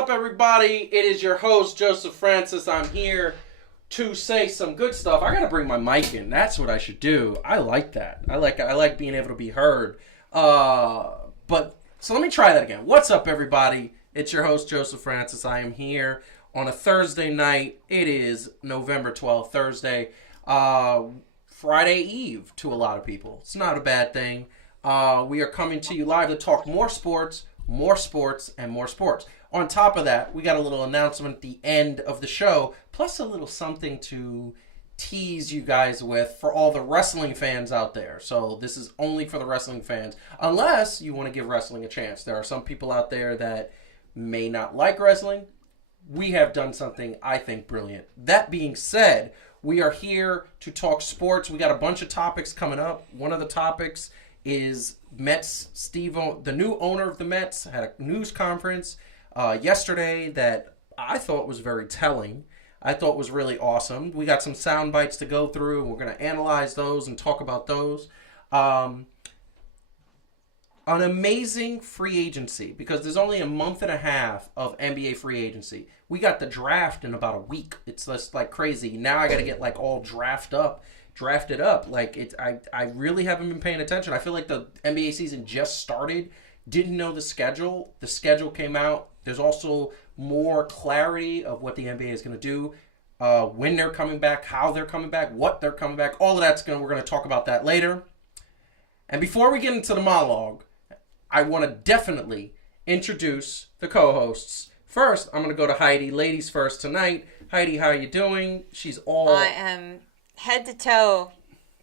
up, everybody? It is your host, Joseph Francis. I'm here to say some good stuff. I gotta bring my mic in. That's what I should do. I like that. I like being able to be heard. So let me try that again. What's up, everybody? It's your host, Joseph Francis. I am here on a Thursday night. It is November 12th, Thursday. Friday Eve to a lot of people. It's not a bad thing. We are coming to you live to talk more sports, and more sports. On top of that, we got a little announcement at the end of the show, plus a little something to tease you guys with for all the wrestling fans out there. So this is only for the wrestling fans, unless you want to give wrestling a chance. There are some people out there that may not like wrestling. We have done something I think brilliant. That being said, we are here to talk sports. We got a bunch of topics coming up. One of the topics is Mets. The new owner of the Mets, had a news conference yesterday that I thought was very telling. I thought was really awesome. We got some sound bites to go through, and we're going to analyze those and talk about those. An amazing free agency, because there's only a month and a half of NBA free agency. We got the draft in about a week. It's just like crazy. Now I got to get like all drafted up. Like I really haven't been paying attention. I feel like the NBA season just started. Didn't know the schedule. The schedule came out. There's also more clarity of what the NBA is going to do, when they're coming back, how they're coming back, what they're coming back. All of we're going to talk about that later. And before we get into the monologue, I want to definitely introduce the co-hosts. First, I'm going to go to Heidi. Ladies first tonight. Heidi, how are you doing? I am head to toe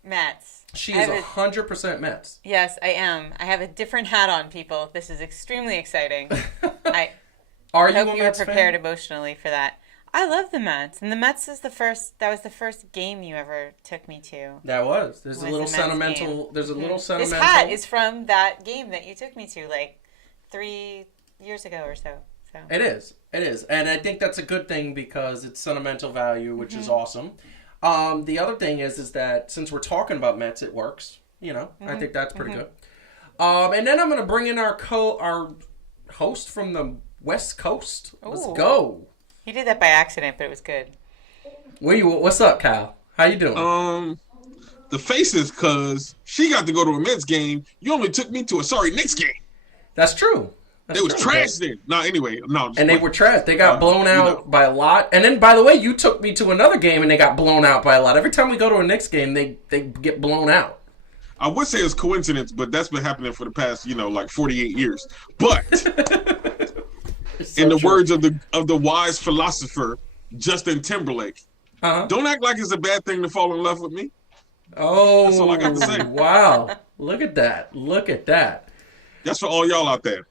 Mets. She is 100% Mets. Yes, I am. I have a different hat on, people. This is extremely exciting. I hope you were prepared emotionally for that. I love the Mets, and the Mets is that was the first game you ever took me to. That was. There's a little sentimental. This hat is from that game that you took me to like 3 years ago or so. It is. And I think that's a good thing because it's sentimental value, which is awesome. The other thing is that since we're talking about Mets, it works. I think that's pretty good. And then I'm going to bring in our host from the West Coast. Let's go. He did that by accident, but it was good. What's up, Kyle? How you doing? The faces, cause she got to go to a Mets game. You only took me to a sorry Knicks game. That's true. They was trash then. And they were trash. They got blown out by a lot. And then, by the way, you took me to another game and they got blown out by a lot. Every time we go to a Knicks game, they get blown out. I would say it's coincidence, but that's been happening for the past, like 48 years. But in the words of the wise philosopher Justin Timberlake, don't act like it's a bad thing to fall in love with me. Oh, that's all I got to say. Wow! Look at that! That's for all y'all out there.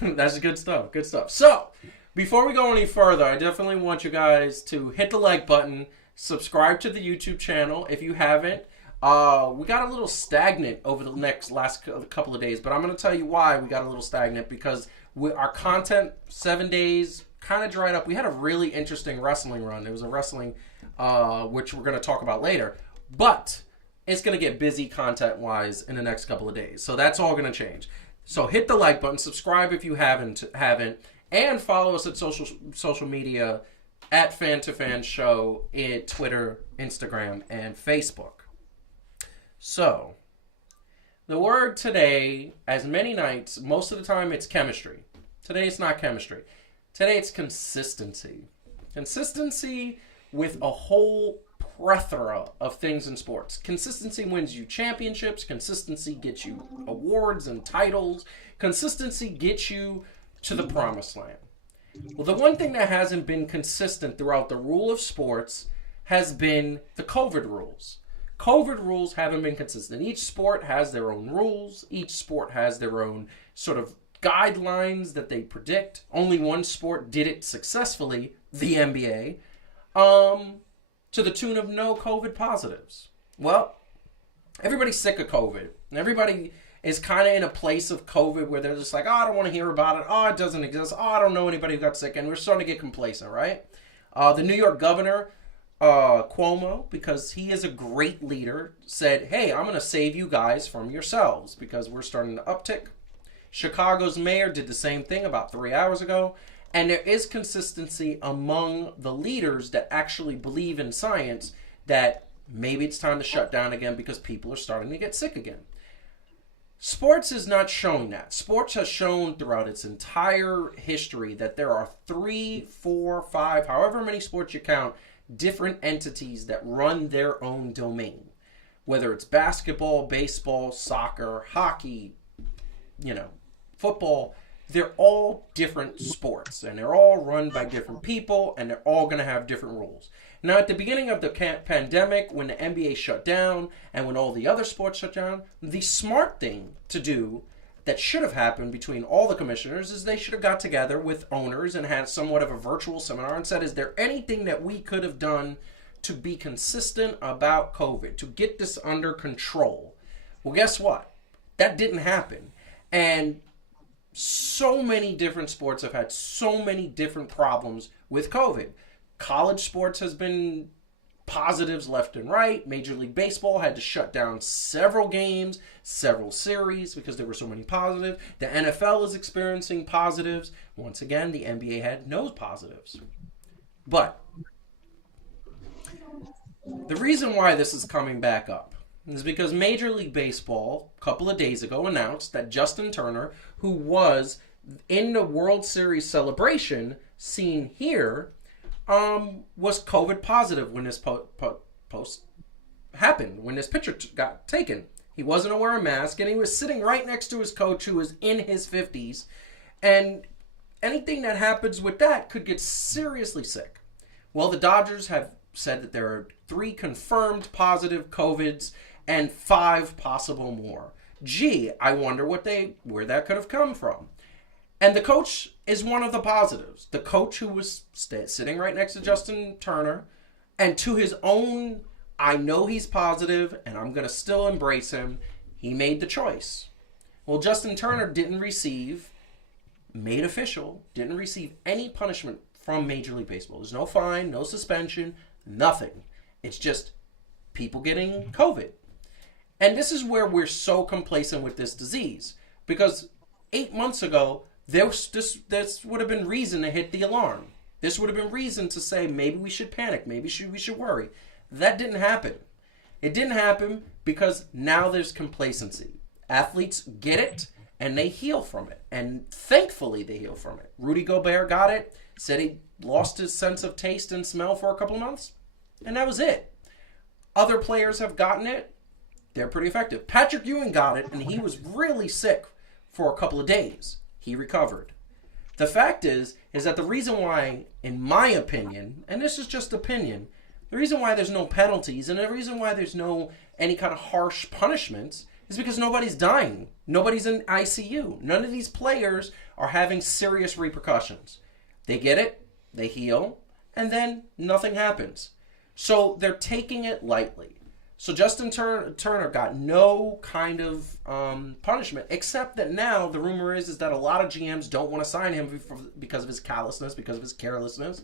That's good stuff. So, before we go any further, I definitely want you guys to hit the like button, subscribe to the YouTube channel if you haven't. We got a little stagnant over the last couple of days, but I'm going to tell you why we got a little stagnant, because our content 7 days kind of dried up. We had a really interesting wrestling run. There was a wrestling, which we're going to talk about later, but it's going to get busy content-wise in the next couple of days. So that's all going to change. So hit the like button, subscribe if you haven't, and follow us at social media at Fan2Fan Show at Twitter, Instagram, and Facebook. So, the word today, as many nights, most of the time it's chemistry. Today it's not chemistry. Today it's consistency. Consistency with a whole plethora of things in sports. Consistency wins you championships. Consistency gets you awards and titles. Consistency gets you to the promised land. Well, the one thing that hasn't been consistent throughout the rule of sports has been the COVID rules. COVID rules haven't been consistent. Each sport has their own rules. Each sport has their own sort of guidelines that they predict. Only one sport did it successfully, the NBA. To the tune of no COVID positives. Well, everybody's sick of COVID. And everybody is kind of in a place of COVID where they're just like, I don't want to hear about it. It doesn't exist. I don't know anybody who got sick. And we're starting to get complacent, right? The New York governor, Cuomo, because he is a great leader, said, hey, I'm going to save you guys from yourselves because we're starting to uptick. Chicago's mayor did the same thing about 3 hours ago. And there is consistency among the leaders that actually believe in science that maybe it's time to shut down again because people are starting to get sick again. Sports is not showing that. Sports has shown throughout its entire history that there are 3, 4, 5, however many sports you count, different entities that run their own domain. Whether it's basketball, baseball, soccer, hockey, football, they're all different sports, and they're all run by different people, and they're all going to have different rules. Now, at the beginning of the pandemic, when the NBA shut down, and when all the other sports shut down, the smart thing to do that should have happened between all the commissioners is they should have got together with owners and had somewhat of a virtual seminar and said, is there anything that we could have done to be consistent about COVID, to get this under control? Well, guess what? That didn't happen. And so many different sports have had so many different problems with COVID. College sports has been positives left and right. Major League Baseball had to shut down several games, several series because there were so many positives. The NFL is experiencing positives. Once again, the NBA had no positives. But the reason why this is coming back up is because Major League Baseball, a couple of days ago, announced that Justin Turner, who was in the World Series celebration seen here, was COVID positive when this post happened, when this picture got taken. He wasn't wearing a mask, and he was sitting right next to his coach, who was in his 50s, and anything that happens with that could get seriously sick. Well, the Dodgers have said that there are 3 confirmed positive COVIDs and 5 possible more. Gee, I wonder where that could have come from. And the coach is one of the positives. The coach who was sitting right next to Justin Turner, and to his own, I know he's positive and I'm going to still embrace him, he made the choice. Well, Justin Turner didn't receive any punishment from Major League Baseball. There's no fine, no suspension, nothing. It's just people getting COVID. And this is where we're so complacent with this disease. Because 8 months ago, this would have been reason to hit the alarm. This would have been reason to say, maybe we should panic, maybe we should worry. That didn't happen. It didn't happen because now there's complacency. Athletes get it, and they heal from it. And thankfully, they heal from it. Rudy Gobert got it, said he lost his sense of taste and smell for a couple months, and that was it. Other players have gotten it. They're pretty effective. Patrick Ewing got it, and he was really sick for a couple of days. He recovered. The fact is that the reason why, in my opinion, and this is just opinion, the reason why there's no penalties and the reason why there's no any kind of harsh punishments is because nobody's dying. Nobody's in ICU. None of these players are having serious repercussions. They get it, they heal, and then nothing happens. So they're taking it lightly. So Justin Turner got no kind of punishment, except that now the rumor is that a lot of GMs don't want to sign him because of his callousness, because of his carelessness,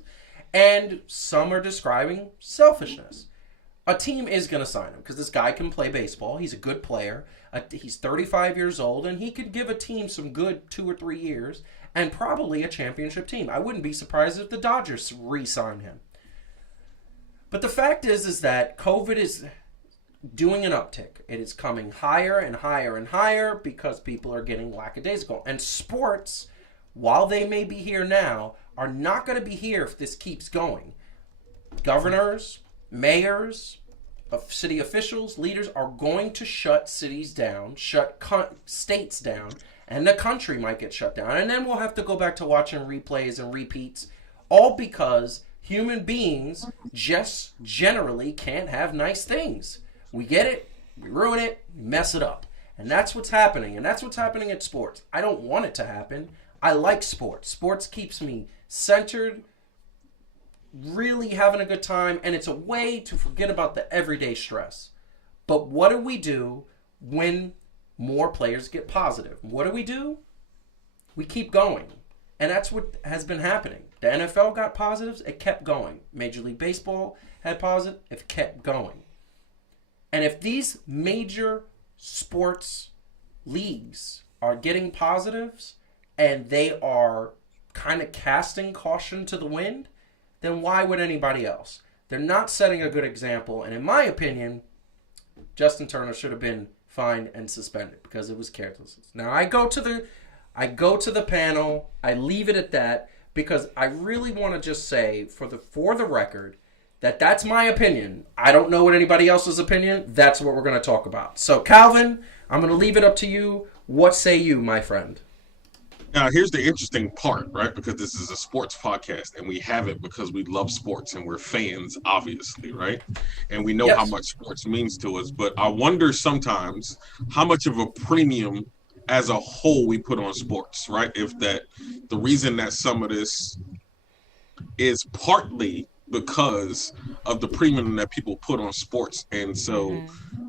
and some are describing selfishness. A team is going to sign him because this guy can play baseball. He's a good player. He's 35 years old, and he could give a team some good 2 or 3 years and probably a championship team. I wouldn't be surprised if the Dodgers re-sign him. But the fact is that COVID is doing an uptick. It is coming higher and higher and higher because people are getting lackadaisical. And sports, while they may be here now, are not going to be here if this keeps going. Governors, mayors, city officials, leaders are going to shut cities down, shut states down, and the country might get shut down. And then we'll have to go back to watching replays and repeats, all because human beings just generally can't have nice things. We get it, we ruin it, mess it up. And that's what's happening. And that's what's happening at sports. I don't want it to happen. I like sports. Sports keeps me centered, really having a good time, and it's a way to forget about the everyday stress. But what do we do when more players get positive? What do? We keep going. And that's what has been happening. The NFL got positives, it kept going. Major League Baseball had positive, it kept going. And if these major sports leagues are getting positives and they are kind of casting caution to the wind, then why would anybody else? They're not setting a good example, and in my opinion, Justin Turner should have been fined and suspended because it was carelessness. Now I go to the panel, I leave it at that because I really want to just say for the record that that's my opinion. I don't know what anybody else's opinion. That's what we're going to talk about. So Calvin, I'm going to leave it up to you. What say you, my friend? Now, here's the interesting part, right? Because this is a sports podcast, and we have it because we love sports and we're fans, obviously, right? And we know how much sports means to us. But I wonder sometimes how much of a premium as a whole we put on sports, right? If the reason that some of this is partly because of the premium that people put on sports. And so,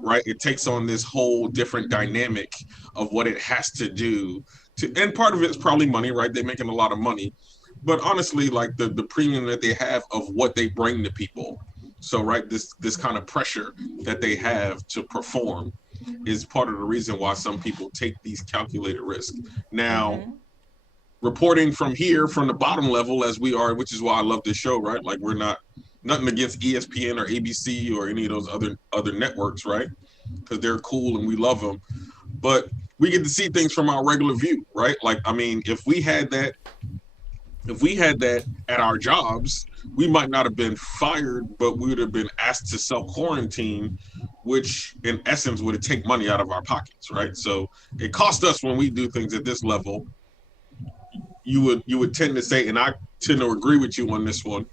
right, it takes on this whole different dynamic of what it has to do. And part of it is probably money, right? They're making a lot of money. But honestly, like the premium that they have of what they bring to people. So, right, this kind of pressure that they have to perform is part of the reason why some people take these calculated risks. Now, reporting from here, from the bottom level as we are, which is why I love this show, right? Like we're nothing against ESPN or ABC or any of those other networks, right? Because they're cool and we love them. But we get to see things from our regular view, right? Like, I mean, if we had that at our jobs, we might not have been fired, but we would have been asked to self-quarantine, which in essence would take money out of our pockets, right? So it costs us when we do things at this level. You would tend to say, and I tend to agree with you on this one,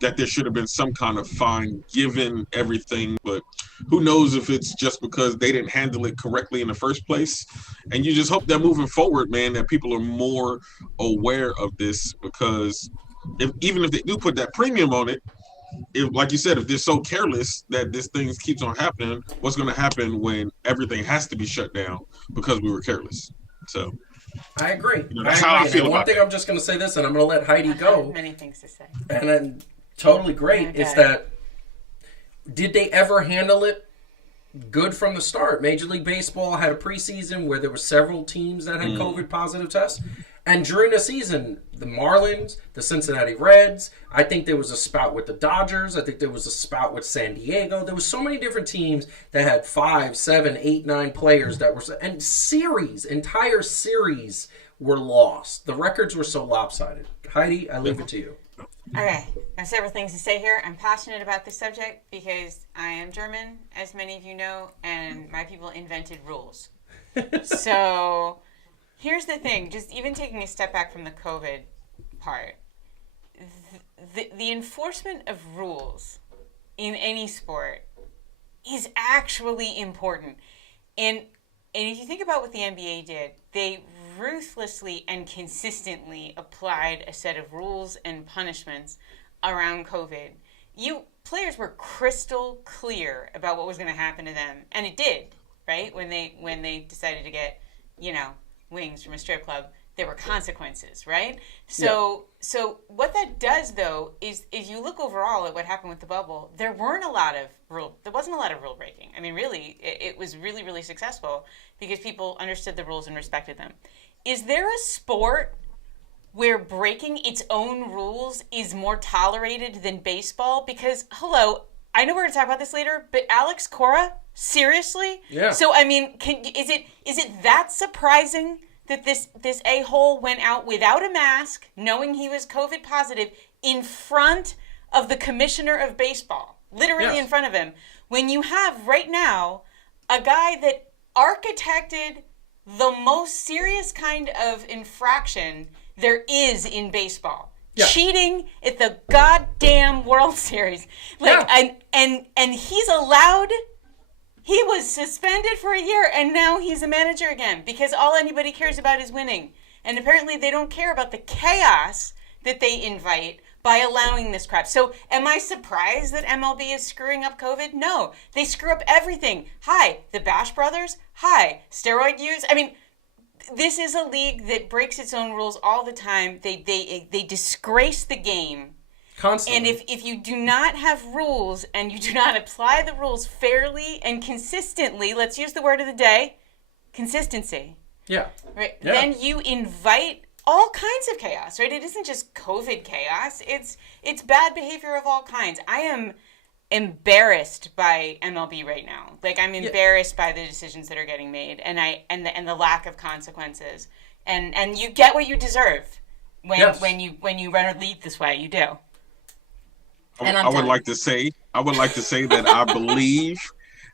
that there should have been some kind of fine given everything, but who knows if it's just because they didn't handle it correctly in the first place. And you just hope that moving forward, man, that people are more aware of this, because even if they do put that premium on it, if, like you said, if they're so careless that this thing keeps on happening, what's going to happen when everything has to be shut down because we were careless? So I agree. That's how I feel. One thing I'm just going to say this, and I'm going to let Heidi go. I have many things to say. And then totally great is that did they ever handle it good from the start? Major League Baseball had a preseason where there were several teams that had COVID positive tests. And during the season, the Marlins, the Cincinnati Reds, I think there was a spout with the Dodgers. I think there was a spout with San Diego. There was so many different teams that had 5, 7, 8, 9 players that were... And entire series were lost. The records were so lopsided. Heidi, I leave it to you. Okay, I have several things to say here. I'm passionate about this subject because I am German, as many of you know, and my people invented rules. So... Here's the thing, just even taking a step back from the COVID part, the enforcement of rules in any sport is actually important. And if you think about what the NBA did, they ruthlessly and consistently applied a set of rules and punishments around COVID. Players were crystal clear about what was going to happen to them, and it did, right? When they decided to get, wings from a strip club, there were consequences, right? So what that does, though, is if you look overall at what happened with the bubble, there wasn't a lot of rule breaking. I mean, really, it was really, really successful because people understood the rules and respected them. Is there a sport where breaking its own rules is more tolerated than baseball? Because, hello, I know we're going to talk about this later, but Alex Cora, seriously? Yeah. So, I mean, is it that surprising that this a-hole went out without a mask, knowing he was COVID positive, in front of the commissioner of baseball, literally in front of him, when you have right now a guy that architected the most serious kind of infraction there is in baseball? Yeah. Cheating at the goddamn World Series. And he's allowed... He was suspended for a year, and now he's a manager again because all anybody cares about is winning. And apparently they don't care about the chaos that they invite by allowing this crap. So am I surprised that MLB is screwing up COVID? No. They screw up everything. Hi, the Bash Brothers. Hi, steroid use. I mean, this is a league that breaks its own rules all the time. They disgrace the game. Constantly. And if you do not have rules and you do not apply the rules fairly and consistently, let's use the word of the day, consistency. Yeah. Right. Yeah. Then you invite all kinds of chaos, right? It isn't just COVID chaos. It's bad behavior of all kinds. I am embarrassed by MLB right now. Like, I'm embarrassed by the decisions that are getting made, and the lack of consequences. And you get what you deserve when you run a league this way. You do. I would like to say that I believe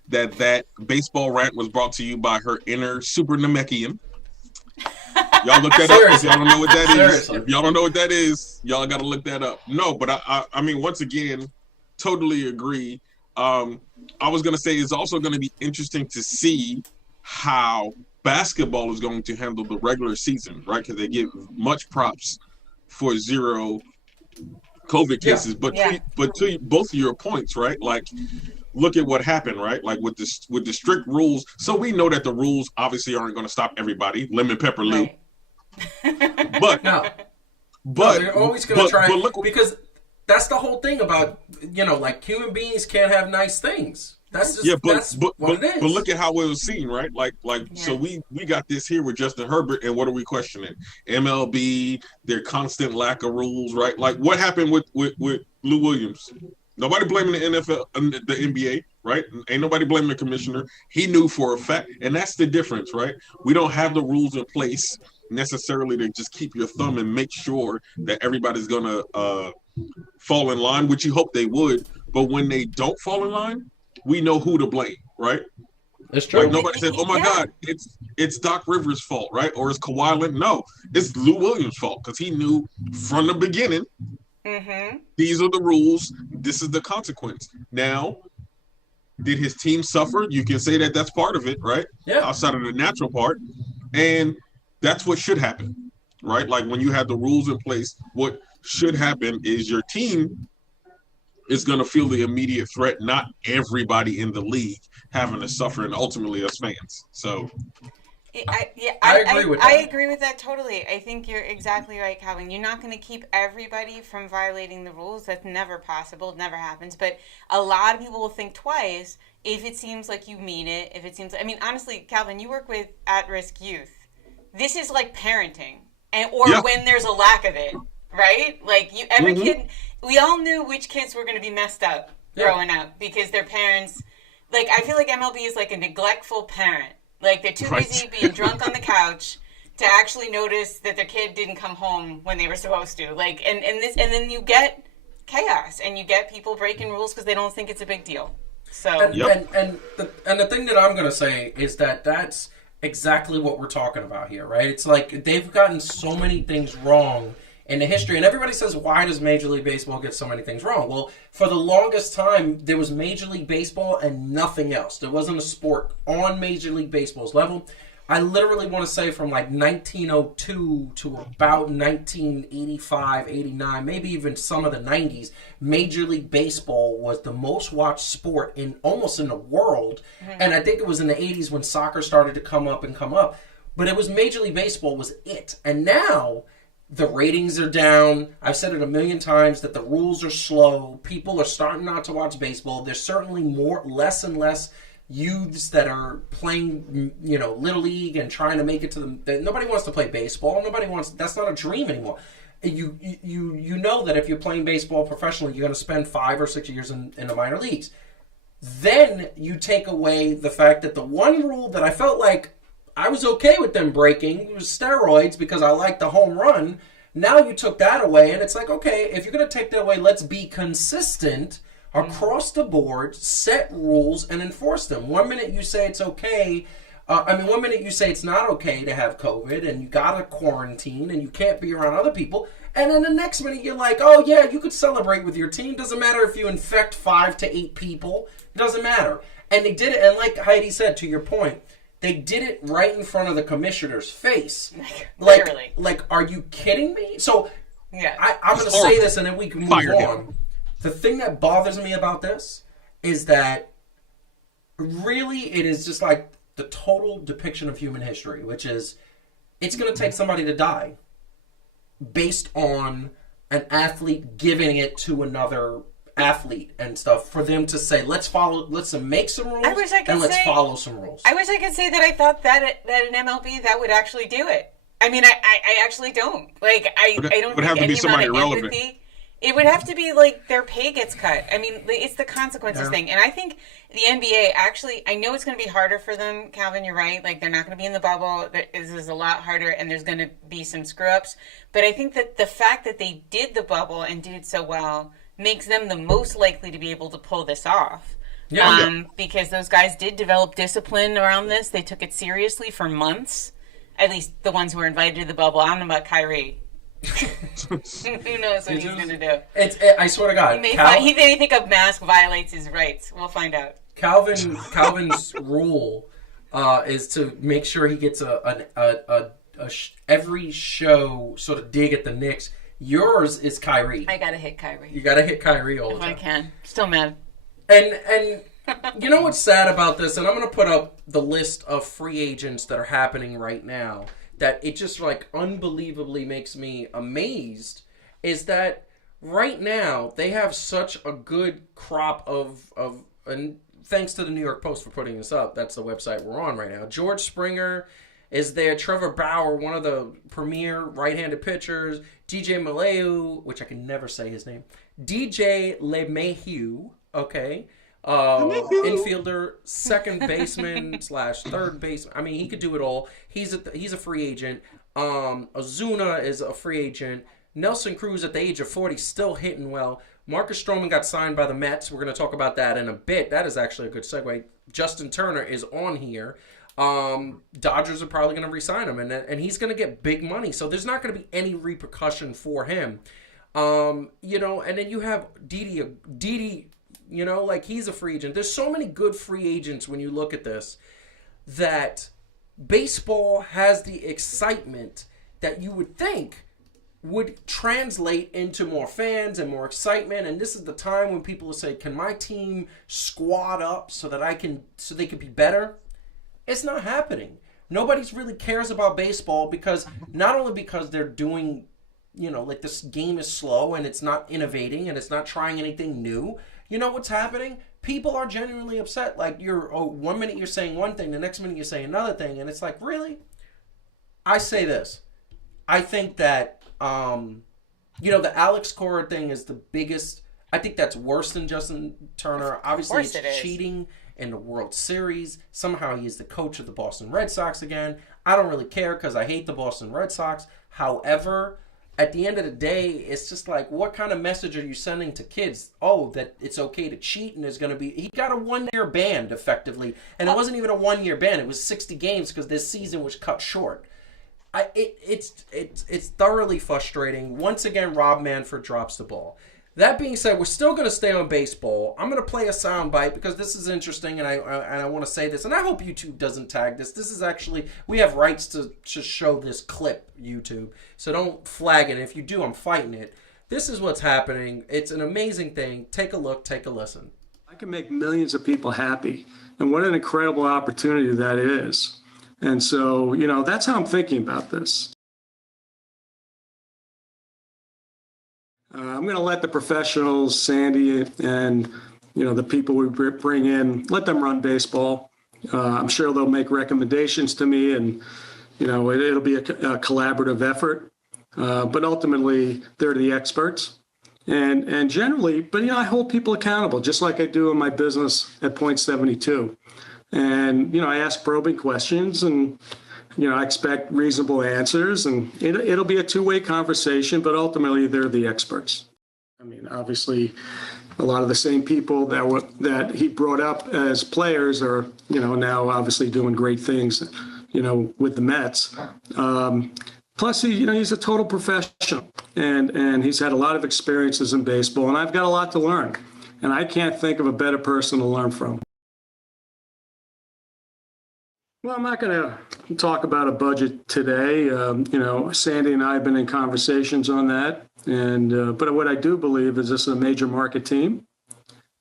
that baseball rant was brought to you by her inner super Namekian. Y'all look that up if y'all don't know what that is. If y'all don't know what that is, y'all got to look that up. No, but I mean, once again, totally agree. I was going to say it's also going to be interesting to see how basketball is going to handle the regular season, right? Because they give much props for 0 COVID cases. But to both of your points, right? Like, look at what happened, right? Like with the strict rules. So we know that the rules obviously aren't going to stop everybody. Lemon pepper Lou. Right. But they're always going to try, because that's the whole thing about, like, human beings can't have nice things. That's just what it is. But look at how it was seen, right? So we got this here with Justin Herbert, and what are we questioning? MLB, their constant lack of rules, right? Like, what happened with Lou Williams? Nobody blaming the NFL, the NBA, right? Ain't nobody blaming the commissioner. He knew for a fact, and that's the difference, right? We don't have the rules in place necessarily to just keep your thumb and make sure that everybody's gonna fall in line, which you hope they would. But when they don't fall in line, we know who to blame, right? That's true. Like, nobody says, "Oh my God, it's Doc Rivers' fault," right? Or it's Kawhi Leonard. No, it's Lou Williams' fault, because he knew from the beginning. Mm-hmm. These are the rules. This is the consequence. Now, did his team suffer? You can say that that's part of it, right? Yeah. Outside of the natural part. And that's what should happen, right? Like, when you have the rules in place, what should happen is your team is going to feel the immediate threat, not everybody in the league having to suffer, and ultimately us fans. So I agree with that. I agree with that totally. I think you're exactly right, Calvin. You're not going to keep everybody from violating the rules. That's never possible. It never happens. But a lot of people will think twice if it seems like you mean it. If it seems, I mean, honestly, Calvin, you work with at-risk youth. This is like parenting, when there's a lack of it, right? Like, every kid, we all knew which kids were going to be messed up growing up because their parents. Like, I feel like MLB is like a neglectful parent. Like, they're too busy being drunk on the couch to actually notice that their kid didn't come home when they were supposed to. Like, and then you get chaos, and you get people breaking rules because they don't think it's a big deal. So and the thing that I'm gonna say is that that's exactly what we're talking about here, right? It's like they've gotten so many things wrong in the history, and everybody says, why does Major League Baseball get so many things wrong? Well, for the longest time, there was Major League Baseball and nothing else. There wasn't a sport on Major League Baseball's level. I literally want to say from like 1902 to about 1985, 89, maybe even some of the 90s, Major League Baseball was the most watched sport almost in the world. Mm-hmm. And I think it was in the 80s when soccer started to come up. But it was Major League Baseball was it. And now the ratings are down. I've said it a million times that the rules are slow. People are starting not to watch baseball. There's certainly less and less youths that are playing, Little League and trying to make it to the. Nobody wants to play baseball. That's not a dream anymore. You know that if you're playing baseball professionally, you're going to spend 5 or 6 years in the minor leagues. Then you take away the fact that the one rule that I felt like I was okay with them breaking was steroids because I liked the home run. Now you took that away, and it's like, okay, if you're going to take that away, let's be consistent across the board, set rules, and enforce them. 1 minute you say it's okay. 1 minute you say it's not okay to have COVID, and you got to quarantine, and you can't be around other people. And then the next minute you're like, oh, yeah, you could celebrate with your team. Doesn't matter if you infect 5 to 8 people. It doesn't matter. And they did it, and like Heidi said, to your point, they did it right in front of the commissioner's face. Literally. Like, are you kidding me? So, yeah. I'm going to say this and then we can move on. The thing that bothers me about this is that really it is just like the total depiction of human history, which is it's going to take somebody to die based on an athlete giving it to another athlete and stuff for them to say, let's make some rules and let's follow some rules. I wish I could say that I thought that an MLB that would actually do it. I mean, I actually don't. Like, I don't would think have to be any somebody amount of irrelevant. empathy. It would have to be like their pay gets cut. I mean, it's the consequences thing. And I think the NBA actually, I know it's going to be harder for them, Calvin, you're right. Like, they're not going to be in the bubble. This is a lot harder, and there's going to be some screw ups. But I think that the fact that they did the bubble and did it so well makes them the most likely to be able to pull this off. Because those guys did develop discipline around this. They took it seriously for months. At least the ones who were invited to the bubble. I don't know about Kyrie. Who knows what he's going to do? I swear to God. He may think a mask violates his rights. We'll find out. Calvin's rule is to make sure he gets every show sort of dig at the Knicks. Yours is Kyrie. I got to hit Kyrie. You got to hit Kyrie all the time. If I can. Still mad. And you know what's sad about this? And I'm going to put up the list of free agents that are happening right now. That it just like unbelievably makes me amazed is that right now they have such a good crop of and thanks to the New York Post for putting this up. That's the website we're on right now. George Springer is there. Trevor Bauer, one of the premier right-handed pitchers. DJ Maleu, which I can never say his name. DJ LeMahieu, okay. Infielder, second baseman / third baseman. I mean, he could do it all. He's a free agent. Ozuna is a free agent. Nelson Cruz at the age of 40 still hitting well. Marcus Stroman got signed by the Mets. We're going to talk about that in a bit. That is actually a good segue. Justin Turner is on here. Dodgers are probably going to re-sign him, and he's going to get big money. So there's not going to be any repercussion for him. And then you have Didi. Like he's a free agent. There's so many good free agents when you look at this that baseball has the excitement that you would think would translate into more fans and more excitement. And this is the time when people will say, can my team squad up so they can be better? It's not happening. Nobody's really cares about baseball because not only because they're doing, like this game is slow and it's not innovating and it's not trying anything new. You know what's happening? People are genuinely upset. Like 1 minute you're saying one thing, the next minute you're saying another thing, and it's like, really? I say this. I think that the Alex Cora thing is the biggest. I think that's worse than Justin Turner. Obviously, it's cheating in the World Series. Somehow he is the coach of the Boston Red Sox again. I don't really care because I hate the Boston Red Sox. However, at the end of the day, it's just like, what kind of message are you sending to kids? Oh, that it's okay to cheat and there's going to be... He got a 1-year ban, effectively. And it wasn't even a 1-year ban. It was 60 games because this season was cut short. It's thoroughly frustrating. Once again, Rob Manfred drops the ball. That being said, we're still going to stay on baseball. I'm going to play a soundbite because this is interesting, and I want to say this. And I hope YouTube doesn't tag this. This is actually... We have rights to show this clip, YouTube. So don't flag it. If you do, I'm fighting it. This is what's happening. It's an amazing thing. Take a look. Take a listen. I can make millions of people happy. And what an incredible opportunity that is. And so, that's how I'm thinking about this. I'm going to let the professionals, Sandy, and, the people we bring in, let them run baseball. I'm sure they'll make recommendations to me, and, it'll be a collaborative effort. But ultimately, they're the experts. And generally, I hold people accountable, just like I do in my business at Point 72. And, I ask probing questions, and, I expect reasonable answers, and it'll be a two-way conversation, but ultimately they're the experts. I mean, obviously, a lot of the same people that he brought up as players are, now obviously doing great things, with the Mets. Plus, he's a total professional, and he's had a lot of experiences in baseball, and I've got a lot to learn, and I can't think of a better person to learn from. Well, I'm not going to talk about a budget today. Sandy and I have been in conversations on that. And but what I do believe is this is a major market team,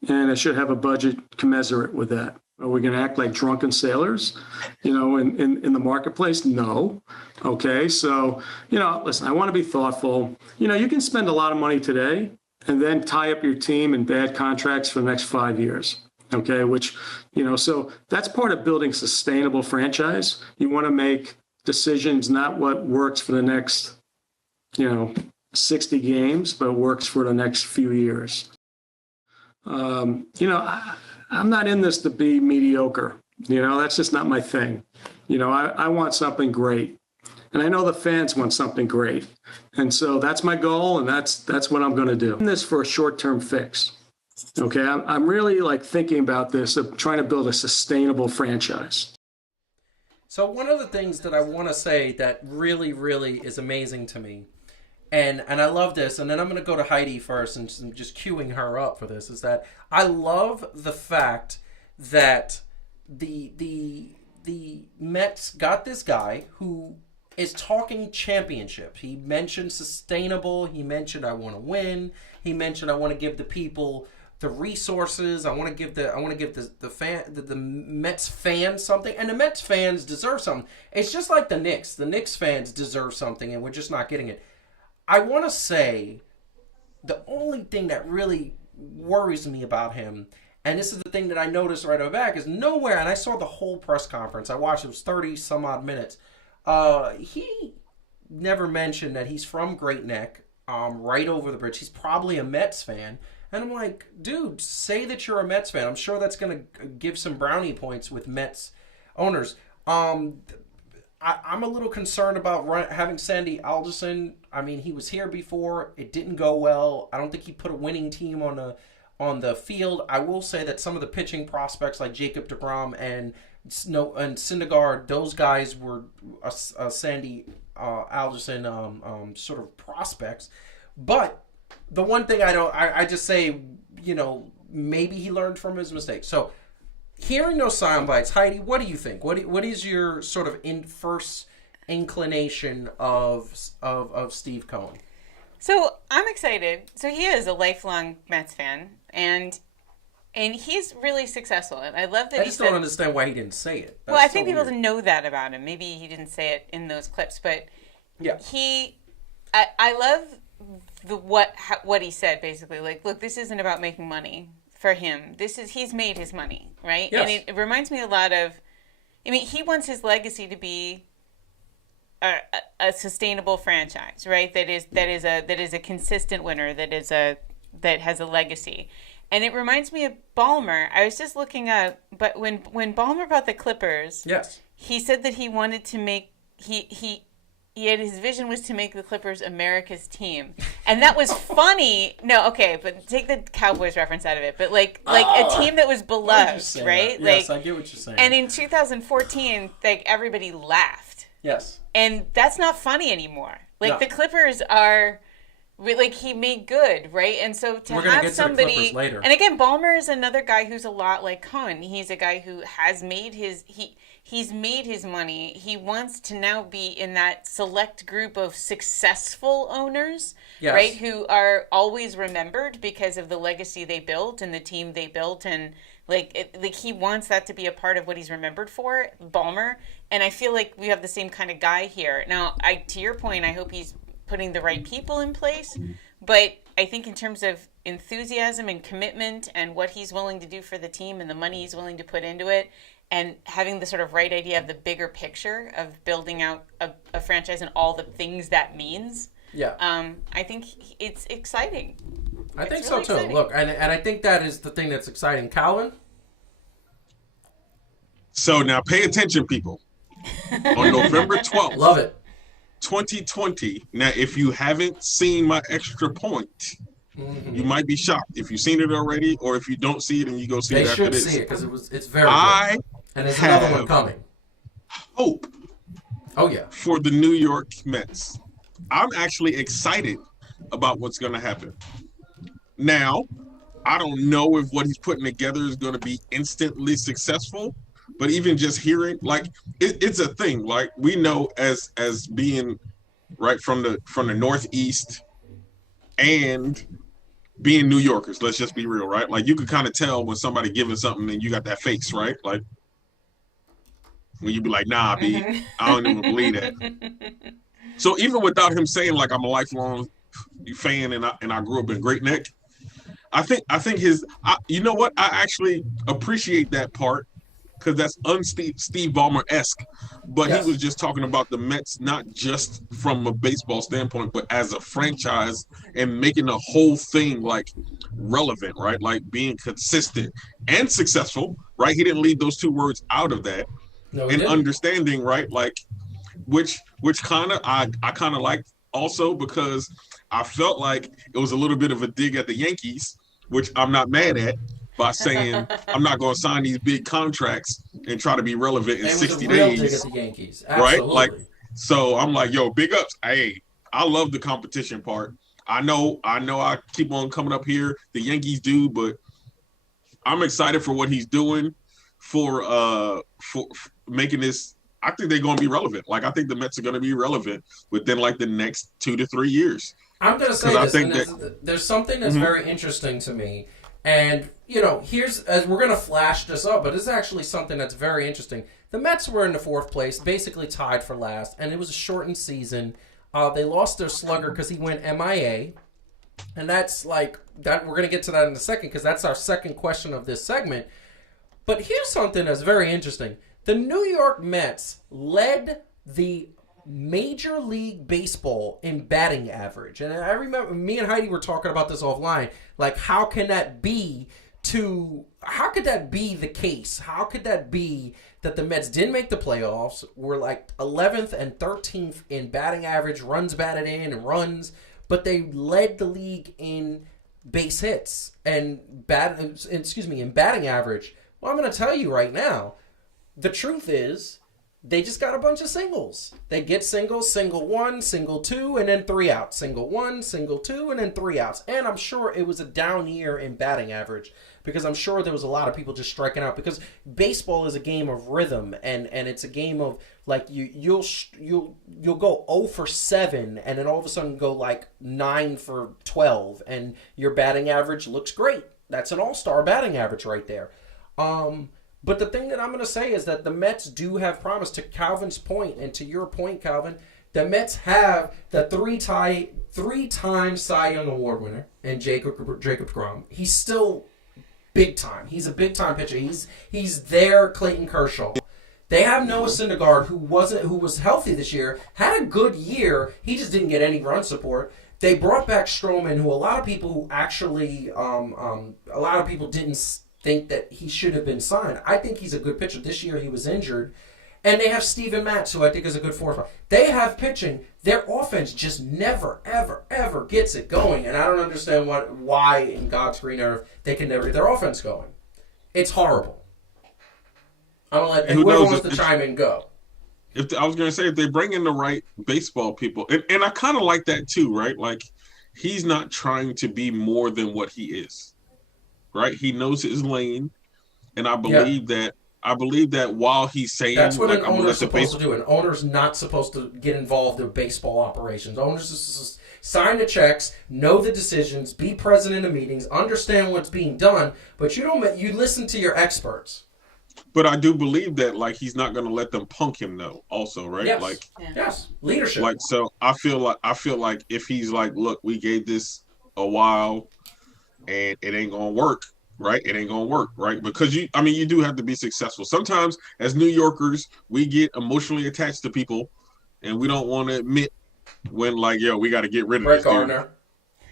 and it should have a budget commensurate with that. Are we going to act like drunken sailors, in the marketplace? No. Okay. So, listen, I want to be thoughtful. You can spend a lot of money today and then tie up your team in bad contracts for the next 5 years. Okay, which, so that's part of building sustainable franchise. You want to make decision's not what works for the next, 60 games, but works for the next few years. I'm not in this to be mediocre. That's just not my thing. I want something great. And I know the fans want something great. And so that's my goal, and that's what I'm going to do. I'm in this for a short-term fix. Okay, I'm really thinking about this, of trying to build a sustainable franchise. So one of the things that I want to say that really, really is amazing to me, and I love this, and then I'm going to go to Heidi first and just queuing her up for this, is that I love the fact that the Mets got this guy who is talking championship. He mentioned sustainable. He mentioned I want to win. He mentioned I want to give the people the resources. I want to give the Mets fans something, and the Mets fans deserve something. It's just like the Knicks. The Knicks fans deserve something, and we're just not getting it. I want to say the only thing that really worries me about him, and this is the thing that I noticed right over back, is nowhere, and I saw the whole press conference. I watched, it was 30 some odd minutes. He never mentioned that he's from Great Neck, right over the bridge. He's probably a Mets fan. And I'm like, dude, say that you're a Mets fan. I'm sure that's going to give some brownie points with Mets owners. I'm a little concerned about having Sandy Alderson. I mean, he was here before. It didn't go well. I don't think he put a winning team on the field. I will say that some of the pitching prospects like Jacob deGrom and Syndergaard, those guys were Sandy Alderson sort of prospects. But the one thing I just say, maybe he learned from his mistakes. So hearing those sound bites, Heidi, what do you think? What is your sort of first inclination of Steve Cohen? So I'm excited. So he is a lifelong Mets fan, and he's really successul. And I love that. I just don't understand why he didn't say it. Well, I think people didn't know that about him. Maybe he didn't say it in those clips, but yeah, I love what he said, basically. Like, look, this isn't about making money for him. He's made his money, right? Yes. And it reminds me a lot of, he wants his legacy to be a sustainable franchise, right? That is a consistent winner, that has a legacy. And it reminds me of Ballmer. I was just looking up, but when Ballmer bought the Clippers, yes, he said that he wanted to make his vision was to make the Clippers America's team. And that was funny. No, okay, but take the Cowboys reference out of it. But a team that was beloved, right? That? Yes, I get what you're saying. And in 2014, everybody laughed. Yes. And that's not funny anymore. No. The Clippers are he made good, right? And so we're gonna get somebody to the Clippers later. And again, Ballmer is another guy who's a lot like Cohen. He's a guy who has made he's made his money. He wants to now be in that select group of successful owners, yes, right? Who are always remembered because of the legacy they built and the team they built, and he wants that to be a part of what he's remembered for, Ballmer. And I feel like we have the same kind of guy here. Now, to your point, I hope he's putting the right people in place, but I think in terms of enthusiasm and commitment and what he's willing to do for the team and the money he's willing to put into it, and having the sort of right idea of the bigger picture of building out a franchise and all the things that means. Yeah. I think it's exciting. I think so too. Exciting. Look, and I think that is the thing that's exciting. Calvin? So now pay attention, people. On November 12th. Love it. 2020. Now, if you haven't seen my extra point, you might be shocked if you've seen it already, or if you don't see it and you go see it after this. They should see it because it's very good. And there's another one coming. Hope. Oh yeah. For the New York Mets. I'm actually excited about what's going to happen. Now, I don't know if what he's putting together is going to be instantly successful, but even just hearing, it's a thing. Like, we know as being right from the Northeast and being New Yorkers, let's just be real, right? Like, you could kind of tell when somebody giving something and you got that face, right? Like, when you be like, nah, B, I don't even believe that. So even without him saying, like, I'm a lifelong fan and I grew up in Great Neck, I think you know what? I actually appreciate that part because that's Steve Ballmer-esque. But Yes. he was just talking about the Mets, not just from a baseball standpoint, but as a franchise and making the whole thing like relevant, right? Like being consistent and successful, right? He didn't leave those two words out of that. No, and understanding, right? Like, which kind of I kind of liked also, because I felt like it was a little bit of a dig at the Yankees, which I'm not mad at, by saying I'm not going to sign these big contracts and try to be relevant in 60 days. Dig at the Yankees. Absolutely. Right? Like, so I'm like, yo, big ups. Hey, I love the competition part. I know I keep on coming up here. The Yankees do, but I'm excited for what he's doing for making this. I think they're going to be relevant. Like, I think the Mets are going to be relevant within like the next 2 to 3 years. I'm going to say this, and there's something that's very interesting to me. And, you know, we're going to flash this up, but this is actually something that's very interesting. The Mets were in the 4th place, basically tied for last, and it was a shortened season. They lost their slugger because he went MIA. And that's like, that. We're going to get to that in a second, because that's our second question of this segment. But here's something that's very interesting. The New York Mets led the Major League Baseball in batting average. And I remember me and Heidi were talking about this offline. Like, how could that be the case? How could that be that the Mets didn't make the playoffs, were like 11th and 13th in batting average, runs batted in, and runs, but they led the league in base hits and in batting average? Well, I'm going to tell you right now, the truth is, they just got a bunch of singles. They get singles, single 1, single 2, and then 3 outs. Single 1, single 2, and then 3 outs. And I'm sure it was a down year in batting average, because I'm sure there was a lot of people just striking out, because baseball is a game of rhythm, and it's a game of, like, you'll go 0 for 7 and then all of a sudden go like 9 for 12 and your batting average looks great. That's an all-star batting average right there. But the thing that I'm going to say is that the Mets do have promise. To Calvin's point, and to your point, Calvin, the Mets have the three-time Cy Young Award winner and Jacob DeGrom. He's still big time. He's a big-time pitcher. He's their Clayton Kershaw. They have Noah Syndergaard, who was healthy this year, had a good year. He just didn't get any run support. They brought back Stroman, who a lot of people didn't think that he should have been signed. I think he's a good pitcher. This year he was injured. And they have Steven Matz, who I think is a good fourth. They have pitching. Their offense just never, ever, ever gets it going. And I don't understand why in God's green earth they can never get their offense going. It's horrible. I'm going to let whoever wants to chime in go. I was going to say, if they bring in the right baseball people, and I kind of like that too, right? Like, he's not trying to be more than what he is. Right, he knows his lane, and I believe that while he's saying that's what an owner's supposed to do. An owner's not supposed to get involved in baseball operations. Owners just sign the checks, know the decisions, be present in the meetings, understand what's being done, but you listen to your experts. But I do believe that, like, he's not going to let them punk him though. Also, right? Yes. Like, yes, leadership. Like, so I feel like if he's like, look, we gave this a while. And it ain't gonna work, right? It ain't gonna work, right? Because you do have to be successful. Sometimes, as New Yorkers, we get emotionally attached to people, and we don't want to admit when, like, yo, we got to get rid of Brett this Gardner,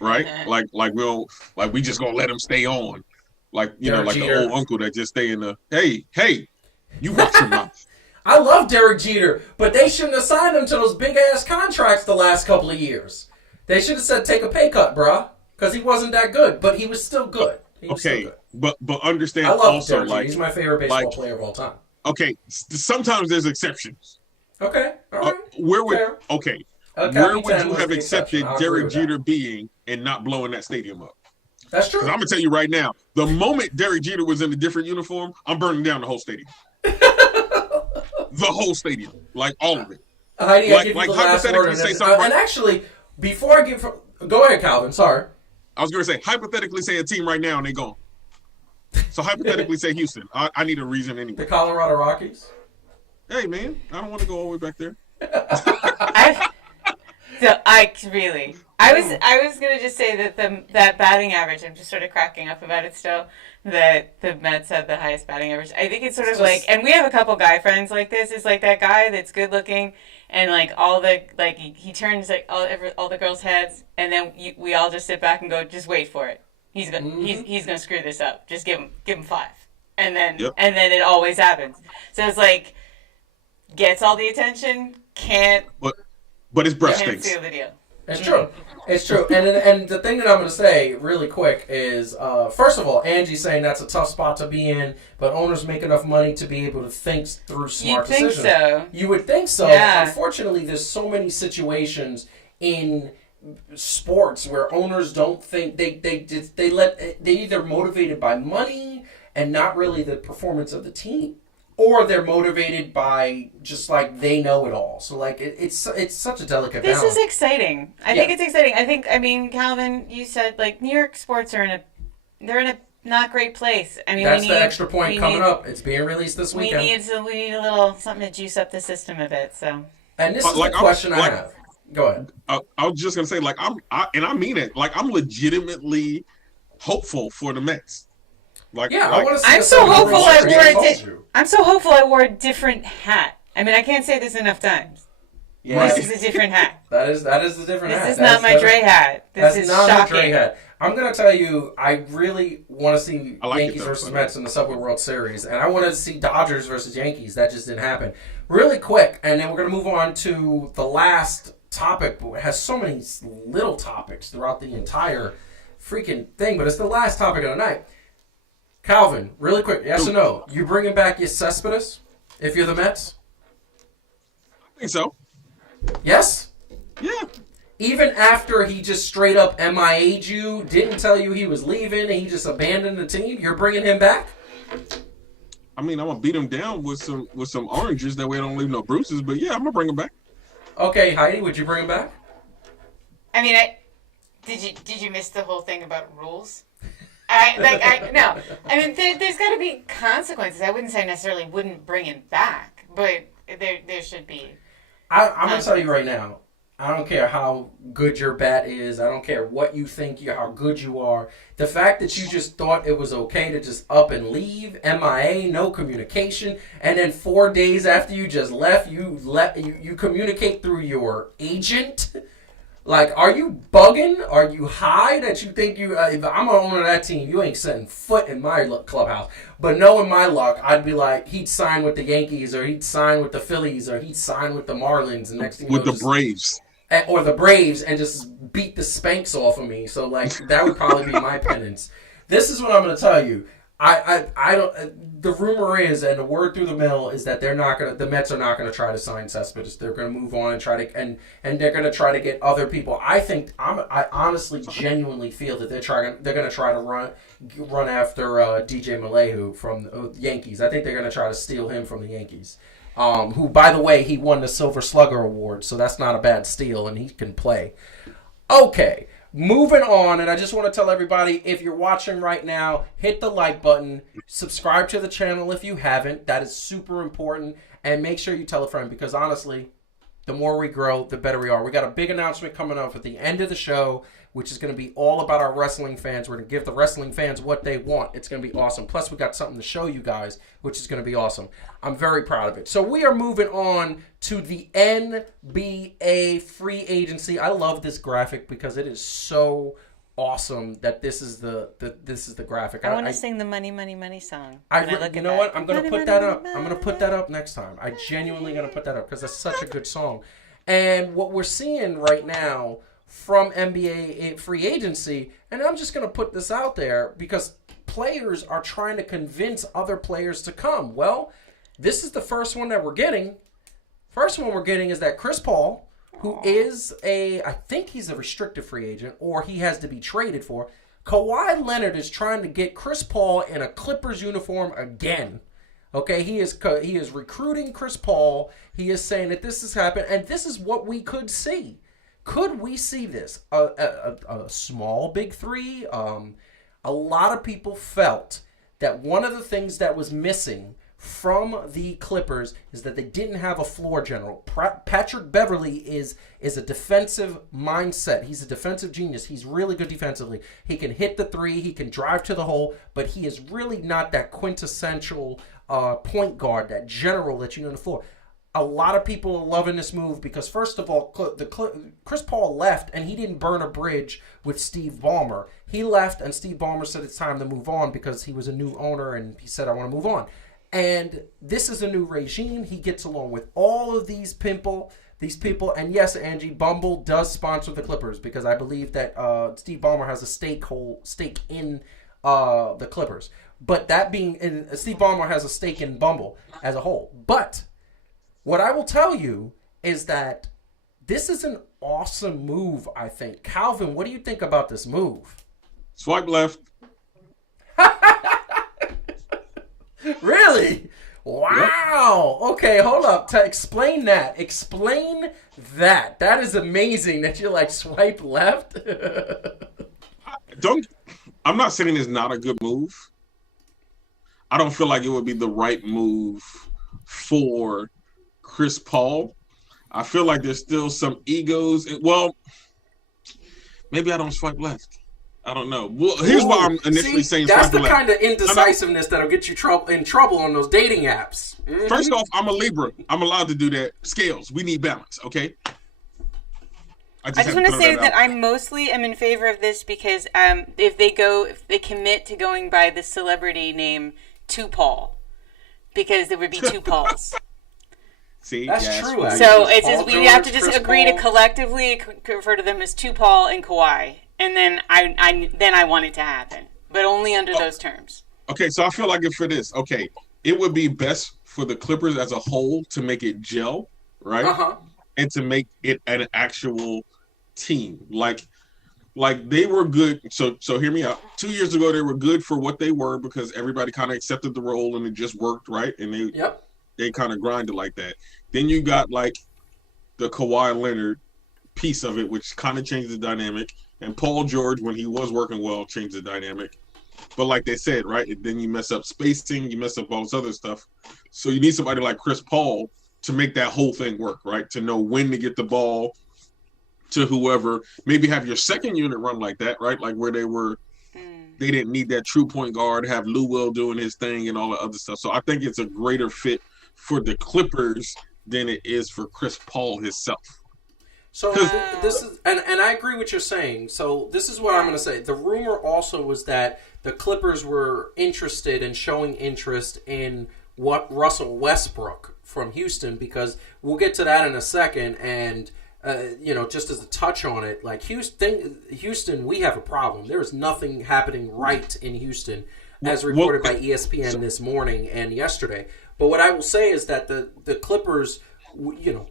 dude, right? We just gonna let him stay on, like Derek like Jeter. the old uncle that just stay in the hey, you watch your mouth. I love Derek Jeter, but they shouldn't have signed him to those big ass contracts the last couple of years. They should have said, take a pay cut, bruh. Because he wasn't that good, but he was still good. But understand I love also, Derek Jeter. like, he's my favorite baseball player of all time. Okay, sometimes there's exceptions. Okay, all right. Where would you have accepted Derek Jeter being and not blowing that stadium up? That's true. Because I'm gonna tell you right now, the moment Derek Jeter was in a different uniform, I'm burning down the whole stadium. The whole stadium, like all of it. Heidi, I give you the last word. And actually, before I go ahead, Calvin. Sorry. I was going to say, hypothetically say a team right now and they gone. So hypothetically say Houston. I need a reason anyway. The Colorado Rockies? Hey, man, I don't want to go all the way back there. So I was gonna just say that that batting average. I'm just sort of cracking up about it still. That the Mets have the highest batting average. I think it's sort of like, and we have a couple guy friends like this. It's like that guy that's good looking, and like all the like he turns like all the girls' heads, and then we all just sit back and go, just wait for it. He's gonna screw this up. Just give him 5, and then it always happens. So it's like gets all the attention, can't. But his breath can't stinks. seal the deal. It's true. It's true. And the thing that I'm going to say really quick is, first of all, Angie's saying that's a tough spot to be in, but owners make enough money to be able to think through smart decisions. You'd think so. You would think so. Yeah. Unfortunately, there's so many situations in sports where owners don't think they're either motivated by money and not really the performance of the team, or they're motivated by just like they know it all. So like it's such a delicate balance. This is exciting. I think it's exciting. I mean, Calvin, you said like New York sports are in a not great place. I mean, that's the extra point coming up. It's being released this weekend. We need a little something to juice up the system a bit. So. And this is the question I have. Go ahead. I was just gonna say, like, I mean it. Like, I'm legitimately hopeful for the Mets. Like, I want to see. I'm so hopeful I wore a different hat. I mean, I can't say this enough times. Yeah. This is a different hat. That is a different hat. This is not my Dre hat. This is not shocking. My Dre hat. I'm gonna tell you, I really want to see Yankees versus Mets in the Subway World Series, and I want to see Dodgers versus Yankees. That just didn't happen. Really quick, and then we're gonna move on to the last topic. It has so many little topics throughout the entire freaking thing, but it's the last topic of the night. Calvin, really quick, yes or no? You bringing back your Cespedes if you're the Mets? I think so. Yes? Yeah. Even after he just straight up MIA'd you, didn't tell you he was leaving, and he just abandoned the team, you're bringing him back? I mean, I'm going to beat him down with some oranges, that way I don't leave no bruises, but yeah, I'm going to bring him back. Okay, Heidi, would you bring him back? I mean, did you miss the whole thing about rules? No. I mean, there's got to be consequences. I wouldn't say necessarily wouldn't bring him back, but there should be. I'm going to tell you right now, I don't care how good your bat is. I don't care what you think, how good you are. The fact that you just thought it was okay to just up and leave, MIA, no communication, and then 4 days after you just left, you communicate through your agent. Like, are you bugging? Are you high that you think if I'm an owner of that team, you ain't setting foot in my clubhouse. But knowing my luck, I'd be like, he'd sign with the Yankees, or he'd sign with the Phillies, or he'd sign with the Marlins, and next thing you know, with the Braves. Or the Braves, and just beat the spanks off of me. So, like, that would probably be my penance. This is what I'm going to tell you. I don't. The rumor is, and the word through the mill is that the Mets are not going to try to sign Cespedes. They're going to move on and try to, and they're going to try to get other people. I honestly, genuinely feel that they're going to try to run after DJ Maleyhu from the Yankees. I think they're going to try to steal him from the Yankees. Who, by the way, he won the Silver Slugger Award, so that's not a bad steal, and he can play. Okay. Moving on, and I just want to tell everybody, if you're watching right now, hit the like button, subscribe to the channel if you haven't. That is super important, and make sure you tell a friend, because honestly, the more we grow, the better we are. We got a big announcement coming up at the end of the show, which is going to be all about our wrestling fans. We're going to give the wrestling fans what they want. It's going to be awesome. Plus, we got something to show you guys, which is going to be awesome. I'm very proud of it. So we are moving on to the NBA free agency. I love this graphic because it is so awesome that this is the graphic. I want to sing the Money, Money, Money song. You know what? I'm going to put that up. I'm going to put that up next time. I genuinely going to put that up because that's such a good song. And what we're seeing right now from NBA free agency, and I'm just going to put this out there because players are trying to convince other players to come. Well, this is the first one that we're getting. First one we're getting is that Chris Paul, who is I think he's a restricted free agent, or he has to be traded for. Kawhi Leonard is trying to get Chris Paul in a Clippers uniform again. Okay, he is recruiting Chris Paul. He is saying that this has happened, and this is what we could see. Could we see this? A small big three? A lot of people felt that one of the things that was missing from the Clippers is that they didn't have a floor general. Patrick Beverley is a defensive mindset. He's a defensive genius. He's really good defensively. He can hit the three. He can drive to the hole, but he is really not that quintessential point guard, that general that you know on the floor. A lot of people are loving this move because, first of all, Chris Paul left and he didn't burn a bridge with Steve Ballmer. He left and Steve Ballmer said it's time to move on because he was a new owner and he said, I want to move on. And this is a new regime. He gets along with all of these people. And yes, Angie, Bumble does sponsor the Clippers because I believe that Steve Ballmer has a stake in the Clippers. But that being, Steve Ballmer has a stake in Bumble as a whole. But what I will tell you is that this is an awesome move, I think. Calvin, what do you think about this move? Swipe left. Really? Wow. Yep. Okay, hold up. Explain that. Explain that. That is amazing that you like swipe left. I'm not saying it's not a good move. I don't feel like it would be the right move for Chris Paul. I feel like there's still some egos. Well, maybe I don't swipe left. I don't know. Well, here's why I'm initially saying that's the kind of indecisiveness that'll get you in trouble on those dating apps. Mm-hmm. First off, I'm a Libra. I'm allowed to do that. Scales. We need balance, okay? I just want to say that I mostly am in favor of this because if they commit to going by the celebrity name Two Paul, because there would be two Pauls. See, that's true. Actually. So it's just, we have to just agree to collectively refer to them as Two Paul and Kawhi, and then I want it to happen, but only under those terms. Okay, so I feel like for this, okay, it would be best for the Clippers as a whole to make it gel, right? Uh-huh. And to make it an actual team, like they were good. So hear me out. 2 years ago, they were good for what they were because everybody kind of accepted the role and it just worked, right? And they kind of grinded like that. Then you got like the Kawhi Leonard piece of it, which kind of changed the dynamic. And Paul George, when he was working well, changed the dynamic. But like they said, right, then you mess up spacing, you mess up all this other stuff. So you need somebody like Chris Paul to make that whole thing work, right? To know when to get the ball to whoever. Maybe have your second unit run like that, right? Like where they didn't need that true point guard, have Lou Will doing his thing and all the other stuff. So I think it's a greater fit for the Clippers than it is for Chris Paul himself. So this is, and I agree with what you're saying. So this is what I'm going to say. The rumor also was that the Clippers were interested in showing interest in what Russell Westbrook from Houston, because we'll get to that in a second. And just as a touch on it, like Houston, we have a problem. There is nothing happening right in Houston, as reported by ESPN this morning and yesterday. But what I will say is that the Clippers,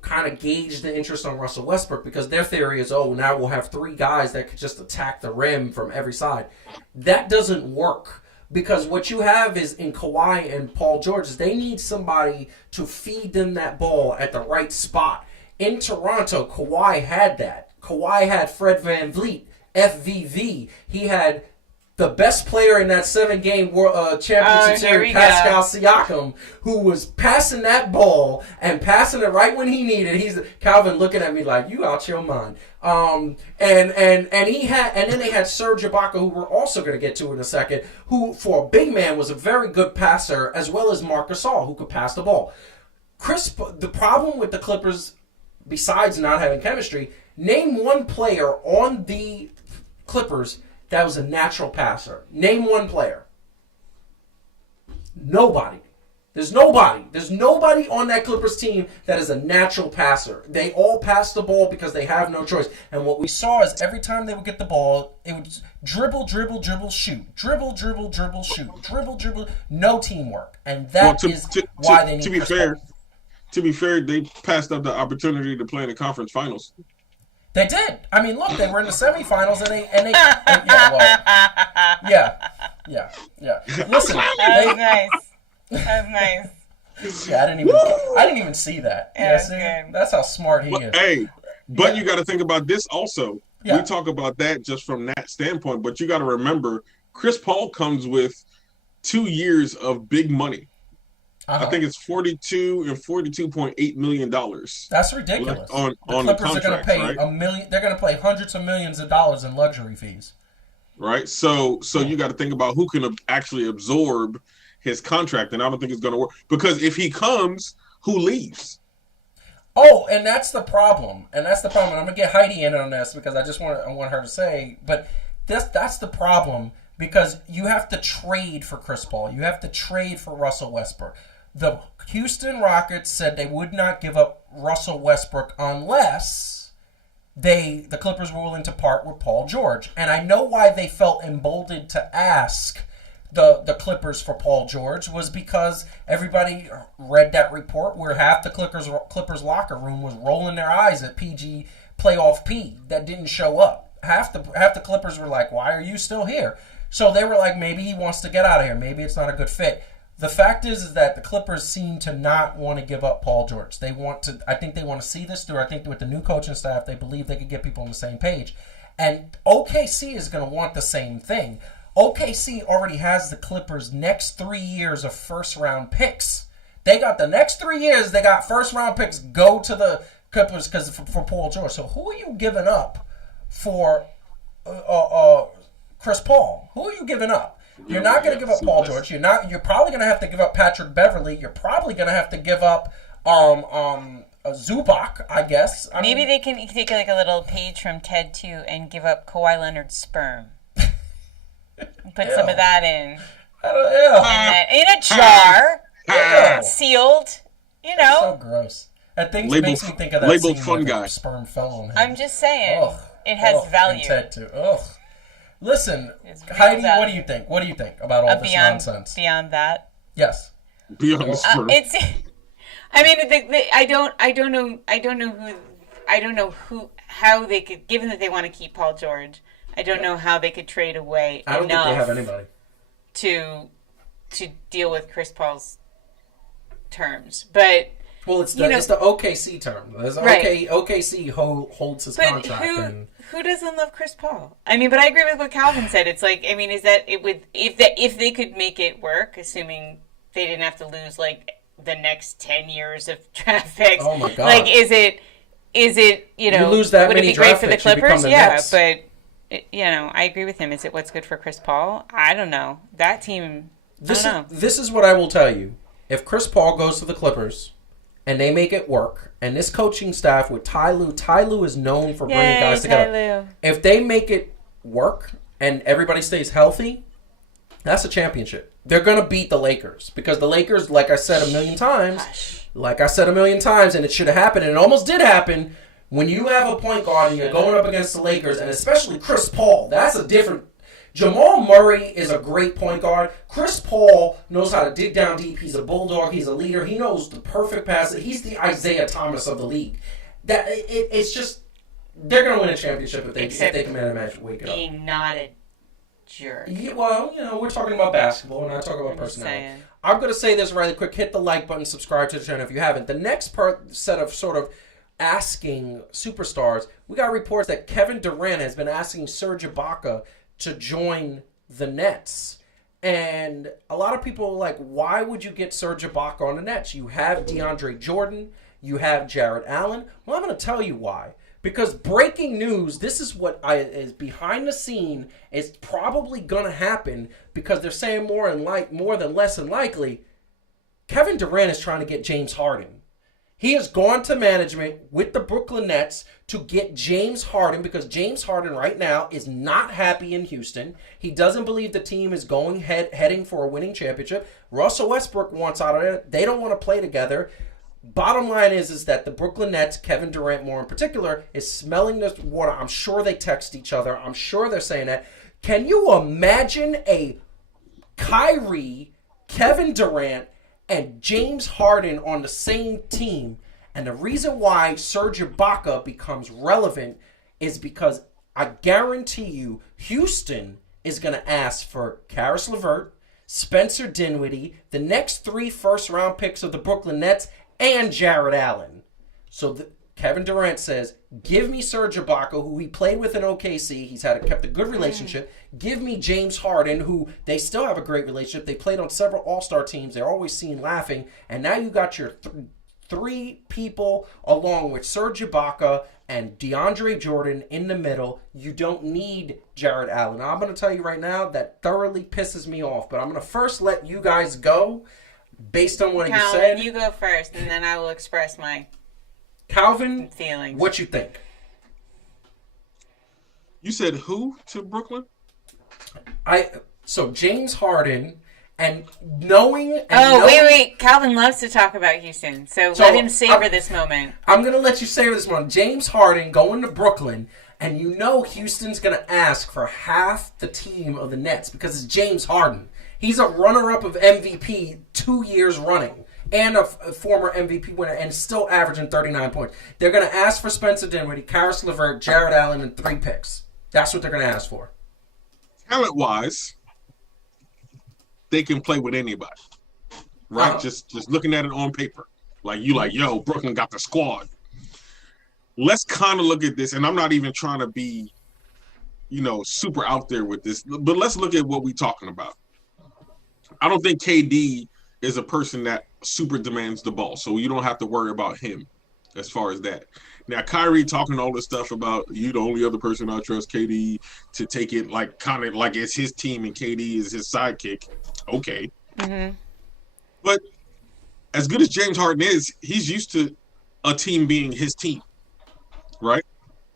kind of gauge the interest on Russell Westbrook because their theory is, now we'll have three guys that could just attack the rim from every side. That doesn't work because what you have is in Kawhi and Paul George is they need somebody to feed them that ball at the right spot. In Toronto, Kawhi had that. Kawhi had Fred VanVleet, FVV. He had the best player in that 7-game championship series, Pascal Siakam, who was passing that ball and passing it right when he needed. He's Calvin looking at me like, you out your mind. And then they had Serge Ibaka, who we're also going to get to in a second, who for a big man was a very good passer, as well as Marc Gasol, who could pass the ball. The problem with the Clippers, besides not having chemistry, name one player on the Clippers that was a natural passer. Name one player. Nobody. There's nobody. There's nobody on that Clippers team that is a natural passer. They all pass the ball because they have no choice. And what we saw is every time they would get the ball, it would dribble, dribble, dribble, shoot. Dribble, dribble, dribble, shoot. Dribble, dribble. No teamwork. And that is why they need to be fair. To be fair, they passed up the opportunity to play in the conference finals. They did. I mean, look, they were in the semifinals, and they Listen, that was nice. That was nice. Yeah, I didn't even see that. Yeah, that's how smart he is. Hey, but you got to think about this also. Yeah. We talk about that just from that standpoint, but you got to remember, Chris Paul comes with 2 years of big money. I think it's $42.8 million. That's ridiculous. On the Clippers are going to pay right? $1 million. They're going to pay hundreds of millions of dollars in luxury fees. Right. So you got to think about who can actually absorb his contract, and I don't think it's going to work because if he comes, who leaves? Oh, and that's the problem. And I'm going to get Heidi in on this because I want her to say, but that's the problem because you have to trade for Chris Paul. You have to trade for Russell Westbrook. The Houston Rockets said they would not give up Russell Westbrook unless the Clippers were willing to part with Paul George. And I know why they felt emboldened to ask the Clippers for Paul George was because everybody read that report where half the Clippers locker room was rolling their eyes at PG playoff P that didn't show up. Half the Clippers were like, why are you still here? So they were like, maybe he wants to get out of here. Maybe it's not a good fit. The fact is that the Clippers seem to not want to give up Paul George. I think they want to see this through. I think with the new coaching staff, they believe they could get people on the same page. And OKC is going to want the same thing. OKC already has the Clippers' next 3 years of first-round picks. They got the next 3 years, they got first-round picks go to the Clippers for Paul George. So who are you giving up for Chris Paul? Who are you giving up? You're not going to give up Paul George. You're probably going to have to give up Patrick Beverly. You're probably going to have to give up Zubac, I guess. Maybe they can take like a little page from Ted 2 and give up Kawhi Leonard's sperm. Put some of that in. In a jar, sealed. So gross. That thing makes me think of that labeled scene fun where guy. the sperm fell on him. I'm just saying, it has value. Ted too. Ugh. Listen, Heidi, what do you think? What do you think about all this nonsense? Beyond that, yes. Beyond the sperm. I mean, I don't know how they could, given that they want to keep Paul George. I don't know how they could trade away I don't think they have anybody to deal with Chris Paul's terms. But it's the OKC term. Right. OKC holds his contract. Who doesn't love Chris Paul? I mean, but I agree with what Calvin said. It's like, I mean, is that it would if they could make it work, assuming they didn't have to lose like the next 10 years of draft picks. Oh my God! Like, is it you lose that would many it be great draft for the picks, Clippers? Yeah, Nets. But. I agree with him. Is it what's good for Chris Paul? I don't know. That team, This is what I will tell you. If Chris Paul goes to the Clippers and they make it work, and this coaching staff with Ty Lue is known for bringing guys together. If they make it work and everybody stays healthy, that's a championship. They're going to beat the Lakers because the Lakers, like I said a million times, and it should have happened, and it almost did happen. When you have a point guard and you're going up against the Lakers, and especially Chris Paul, that's a different... Jamal Murray is a great point guard. Chris Paul knows how to dig down deep. He's a bulldog. He's a leader. He knows the perfect pass. He's the Isaiah Thomas of the league. It's just... They're going to win a championship if they come in and match wake it up. Being not a jerk. Yeah, well, we're talking about basketball, and not talking about personality. I'm going to say this really quick. Hit the like button. Subscribe to the channel if you haven't. The next set of sort of asking superstars, we got reports that Kevin Durant has been asking Serge Ibaka to join the Nets. And a lot of people are like, why would you get Serge Ibaka on the Nets? You have DeAndre Jordan, you have Jarrett Allen. Well, I'm going to tell you why. Because breaking news, this is what is behind the scene, is probably going to happen because they're saying more than less than likely. Kevin Durant is trying to get James Harden. He has gone to management with the Brooklyn Nets to get James Harden because James Harden right now is not happy in Houston. He doesn't believe the team is heading for a winning championship. Russell Westbrook wants out of there. They don't want to play together. Bottom line is that the Brooklyn Nets, Kevin Durant more in particular, is smelling this water. I'm sure they text each other. I'm sure they're saying that. Can you imagine a Kyrie, Kevin Durant, and James Harden on the same team? And the reason why Serge Ibaka becomes relevant is because I guarantee you Houston is going to ask for Karis LeVert, Spencer Dinwiddie, the next 3 first-round picks of the Brooklyn Nets, and Jarrett Allen. So Kevin Durant says, give me Serge Ibaka, who he played with in OKC. He's kept a good relationship. Give me James Harden, who they still have a great relationship. They played on several All-Star teams. They're always seen laughing. And now you got your three people along with Serge Ibaka and DeAndre Jordan in the middle. You don't need Jared Allen. Now, I'm going to tell you right now that thoroughly pisses me off. But I'm going to first let you guys go based on what you said. You go first, and then I will express my Calvin, feelings. What you think? You said who to Brooklyn? So James Harden, and knowing. Wait. Calvin loves to talk about Houston, so let him savor this moment. I'm gonna let you savor this moment. James Harden going to Brooklyn, and Houston's gonna ask for half the team of the Nets because it's James Harden. He's a runner-up of MVP 2 years running. And a former MVP winner, and still averaging 39 points. They're going to ask for Spencer Dinwiddie, Karis LeVert, Jared Allen, and 3 picks. That's what they're going to ask for. Talent-wise, they can play with anybody, right? Just looking at it on paper. Yo, Brooklyn got the squad. Let's kind of look at this, and I'm not even trying to be, super out there with this, but let's look at what we're talking about. I don't think KD is a person that super demands the ball, so you don't have to worry about him as far as that. Now, Kyrie talking all this stuff about you the only other person I trust, KD, to take it kind of like it's his team and KD is his sidekick. Okay. Mm-hmm. But as good as James Harden is, he's used to a team being his team, right?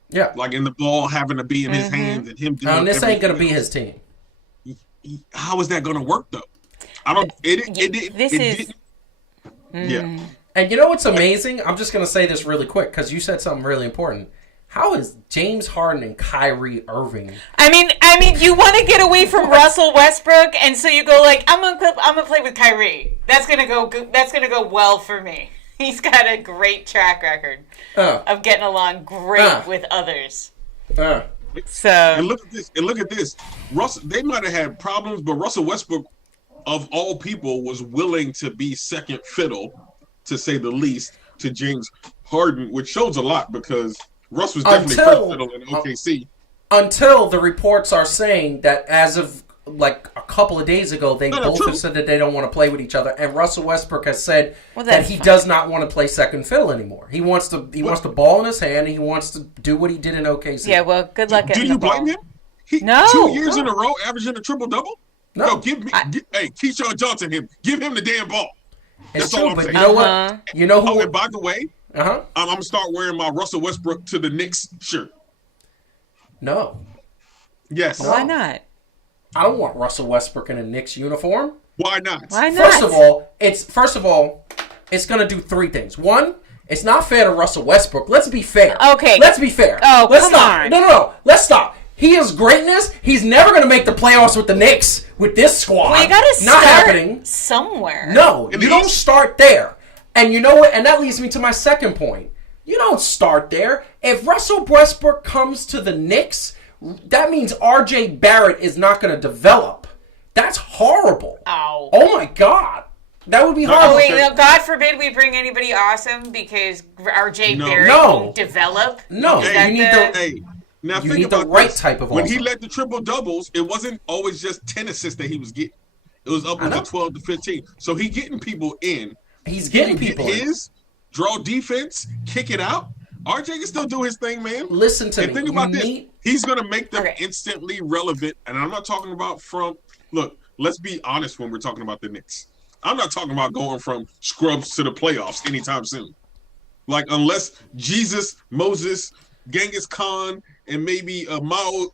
Yeah. In the ball having to be in his hands and him doing this ain't going to be his team. How is that going to work, though? I don't. It didn't. Yeah. And you know what's amazing? I'm just going to say this really quick because you said something really important. How is James Harden and Kyrie Irving? I mean, you want to get away from Russell Westbrook, and so you go I'm gonna play with Kyrie. That's gonna go well for me. He's got a great track record of getting along great with others. So and look at this. Russell, they might have had problems, but Russell Westbrook, of all people, was willing to be second fiddle, to say the least, to James Harden, which shows a lot because Russ was definitely first fiddle in OKC. Until the reports are saying that as of a couple of days ago, they both have said that they don't want to play with each other, and Russell Westbrook has said that he does not want to play second fiddle anymore. He wants the ball in his hand, and he wants to do what he did in OKC. Yeah, well, good luck getting the ball. Do you blame him? No. 2 years in a row, averaging a triple-double? No. Keyshawn Johnson, give him the damn ball. It's That's true, all I'm but saying. you know what? You know who? And by the way, I'm gonna start wearing my Russell Westbrook to the Knicks shirt. No. Yes. Why not? I don't want Russell Westbrook in a Knicks uniform. Why not? Why not? First of all, it's gonna do 3 things. One, it's not fair to Russell Westbrook. Let's be fair. Okay. Let's be fair. Oh, let's come stop. on. No. Let's stop. He is greatness. He's never going to make the playoffs with the Knicks with this squad. Well, you got to not start happening somewhere. No, you don't start there. And you know what? And that leads me to my second point. You don't start there. If Russell Westbrook comes to the Knicks, that means R.J. Barrett is not going to develop. That's horrible. Oh my God. That would be horrible. Oh, wait, no, God forbid we bring anybody awesome because R.J. Barrett won't develop. No, Now you think need about the right this. type of when awesome. he led the triple doubles, it wasn't always just 10 assists that he was getting. It was upwards of 12 to 15. So he getting people in. He's getting people in. Draw defense, kick it out. RJ can still do his thing, man. Listen to me. Think about this. He's going to make them instantly relevant. And I'm not talking about look, let's be honest when we're talking about the Knicks. I'm not talking about going from scrubs to the playoffs anytime soon. Unless Jesus, Moses, Genghis Khan, and maybe Mao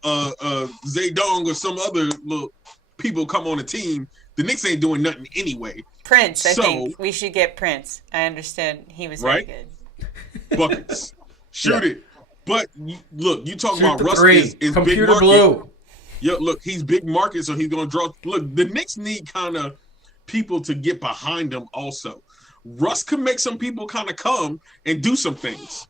Zedong or some other little people come on the team, the Knicks ain't doing nothing anyway. Prince, I think we should get Prince. I understand he was very good. Buckets. Shoot it. But look, you talking about Russ is Computer big market. blue. Look, he's big market, so he's going to draw. Look, the Knicks need kind of people to get behind him also. Russ can make some people kind of come and do some things.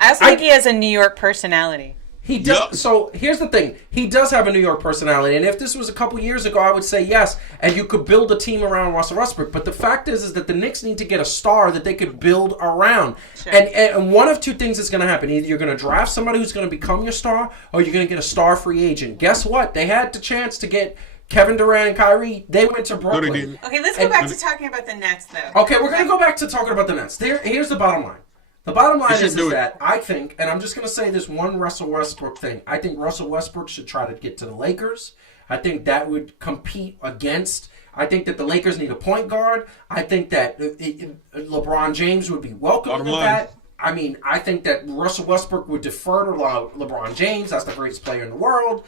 I also think he has a New York personality. He does. Yep. So here's the thing. He does have a New York personality. And if this was a couple years ago, I would say yes. And you could build a team around Russell Westbrook. But the fact is that the Knicks need to get a star that they could build around. Sure. And one of two things is going to happen. Either you're going to draft somebody who's going to become your star, or you're going to get a star free agent. Guess what? They had the chance to get Kevin Durant and Kyrie. They went to Brooklyn. Okay, let's go back to talking about the Nets, though. Okay, we're going to go back to talking about the Nets. Here's the bottom line. The bottom line is that I think, and I'm just going to say this one Russell Westbrook thing. I think Russell Westbrook should try to get to the Lakers. I think that would compete against. I think that the Lakers need a point guard. I think that LeBron James would be welcome to that. I mean, I think that Russell Westbrook would defer to LeBron James. That's the greatest player in the world.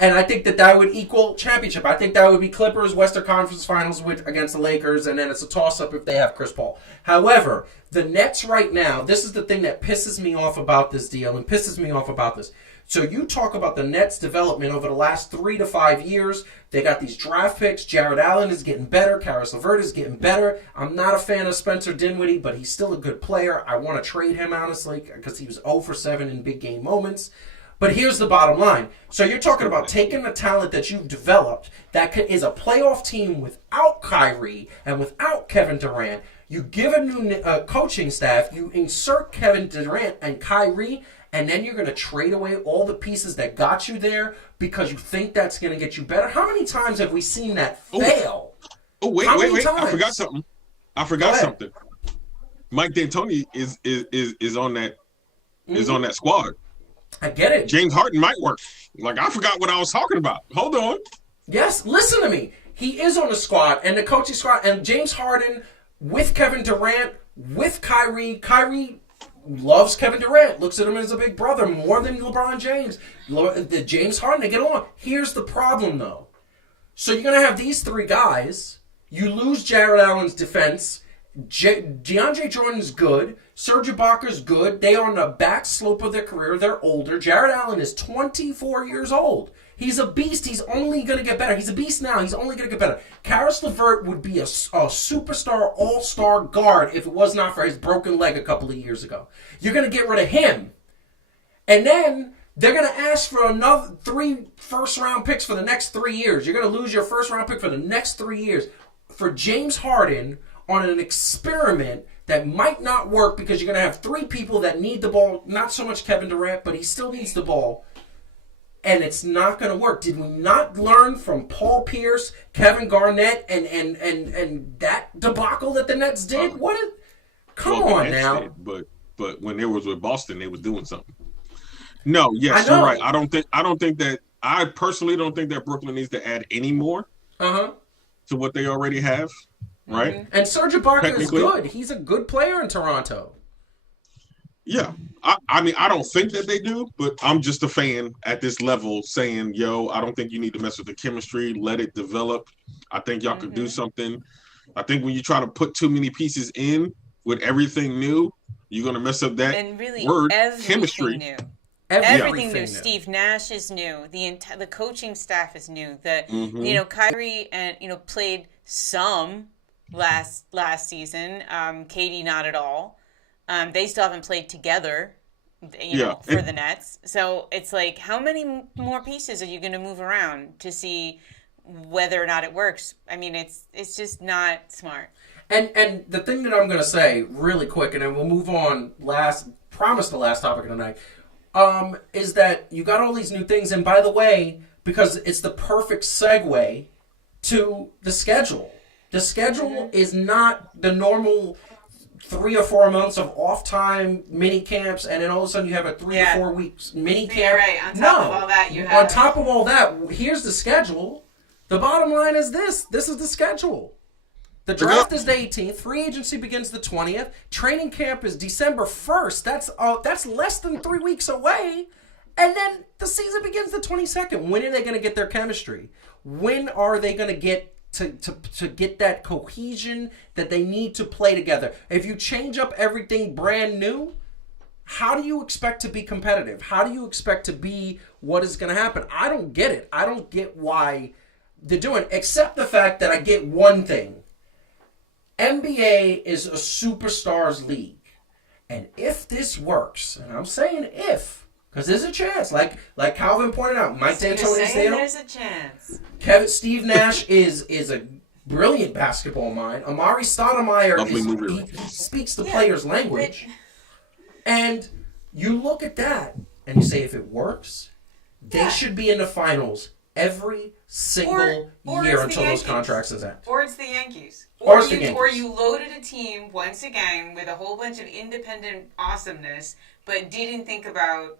And I think that would equal championship. I think that would be Clippers, Western Conference Finals against the Lakers, and then it's a toss-up if they have Chris Paul. However, the Nets right now, this is the thing that pisses me off about this deal and pisses me off about this. So you talk about the Nets' development over the last 3 to 5 years. They got these draft picks. Jared Allen is getting better. Karis LeVert is getting better. I'm not a fan of Spencer Dinwiddie, but he's still a good player. I want to trade him, honestly, because he was 0 for 7 in big game moments. But here's the bottom line. So you're talking about taking the talent that you've developed that is a playoff team without Kyrie and without Kevin Durant. You give a new coaching staff, you insert Kevin Durant and Kyrie, and then you're going to trade away all the pieces that got you there because you think that's going to get you better. How many times have we seen that fail? Wait. I forgot something. Mike D'Antoni is on that squad. I get it. James Harden might work. Like, I forgot what I was talking about. Hold on. Yes, listen to me. He is on the squad, and the coaching squad, and James Harden with Kevin Durant, with Kyrie. Kyrie loves Kevin Durant, looks at him as a big brother more than LeBron James. James Harden, they get along. Here's the problem, though. So you're going to have these three guys. You lose Jared Allen's defense. DeAndre Jordan's good. Serge Ibaka's good. They are on the back slope of their career. They're older. Jared Allen is 24 years old. He's a beast. He's only going to get better. He's a beast now. He's only going to get better. Karis LeVert would be a superstar, all-star guard if it was not for his broken leg a couple of years ago. You're going to get rid of him. And then they're going to ask for another 3 first-round picks for the next 3 years. You're going to lose your first-round pick for the next 3 years for James Harden on an experiment that might not work because you're going to have 3 people that need the ball. Not so much Kevin Durant, but he still needs the ball. And it's not going to work. Did we not learn from Paul Pierce, Kevin Garnett, and that debacle that the Nets did? Come on now. Did, but when they was with Boston, they was doing something. No, yes, you're right. I personally don't think that Brooklyn needs to add any more to what they already have. Right? Mm-hmm. And Serge Ibaka is good. He's a good player in Toronto. Yeah. I mean, I don't think that they do, but I'm just a fan at this level saying, I don't think you need to mess with the chemistry. Let it develop. I think y'all could do something. I think when you try to put too many pieces in with everything new, you're going to mess up that word, chemistry. New. Everything new. Steve Nash is new. The coaching staff is new. Kyrie and played some last season. Katie not at all. They still haven't played together, for the Nets. So it's like, how many more pieces are you going to move around to see whether or not it works? I mean, it's just not smart. And the thing that I'm going to say really quick, and then we'll move on. The last topic of the night, is that you got all these new things. And by the way, because it's the perfect segue to the schedule. The schedule is not the normal 3 or 4 months of off time mini camps, and then all of a sudden you have a 3 to 4 weeks mini camp. Yeah, right. On top of all that, you have. On top of all that, here's the schedule. The bottom line is this. This is the schedule. The draft is the 18th. Free agency begins the 20th. Training camp is December 1st. That's less than 3 weeks away. And then the season begins the 22nd. When are they going to get their chemistry? When are they going to get to get that cohesion that they need to play together? If you change up everything brand new, how do you expect to be competitive? How do you expect to be what is going to happen? I don't get it. I don't get why they're doing it, except the fact that I get one thing. NBA is a superstars league. And if this works, and I'm saying if, Because there's a chance. Like Calvin pointed out, Mike D'Antoni's there. There's a chance. Steve Nash is a brilliant basketball mind. Amari Stoudemire he speaks the player's language. And you look at that and you say, if it works, they should be in the finals every single year until those contracts end. Or it's the Yankees. Or you loaded a team once again with a whole bunch of independent awesomeness, but didn't think about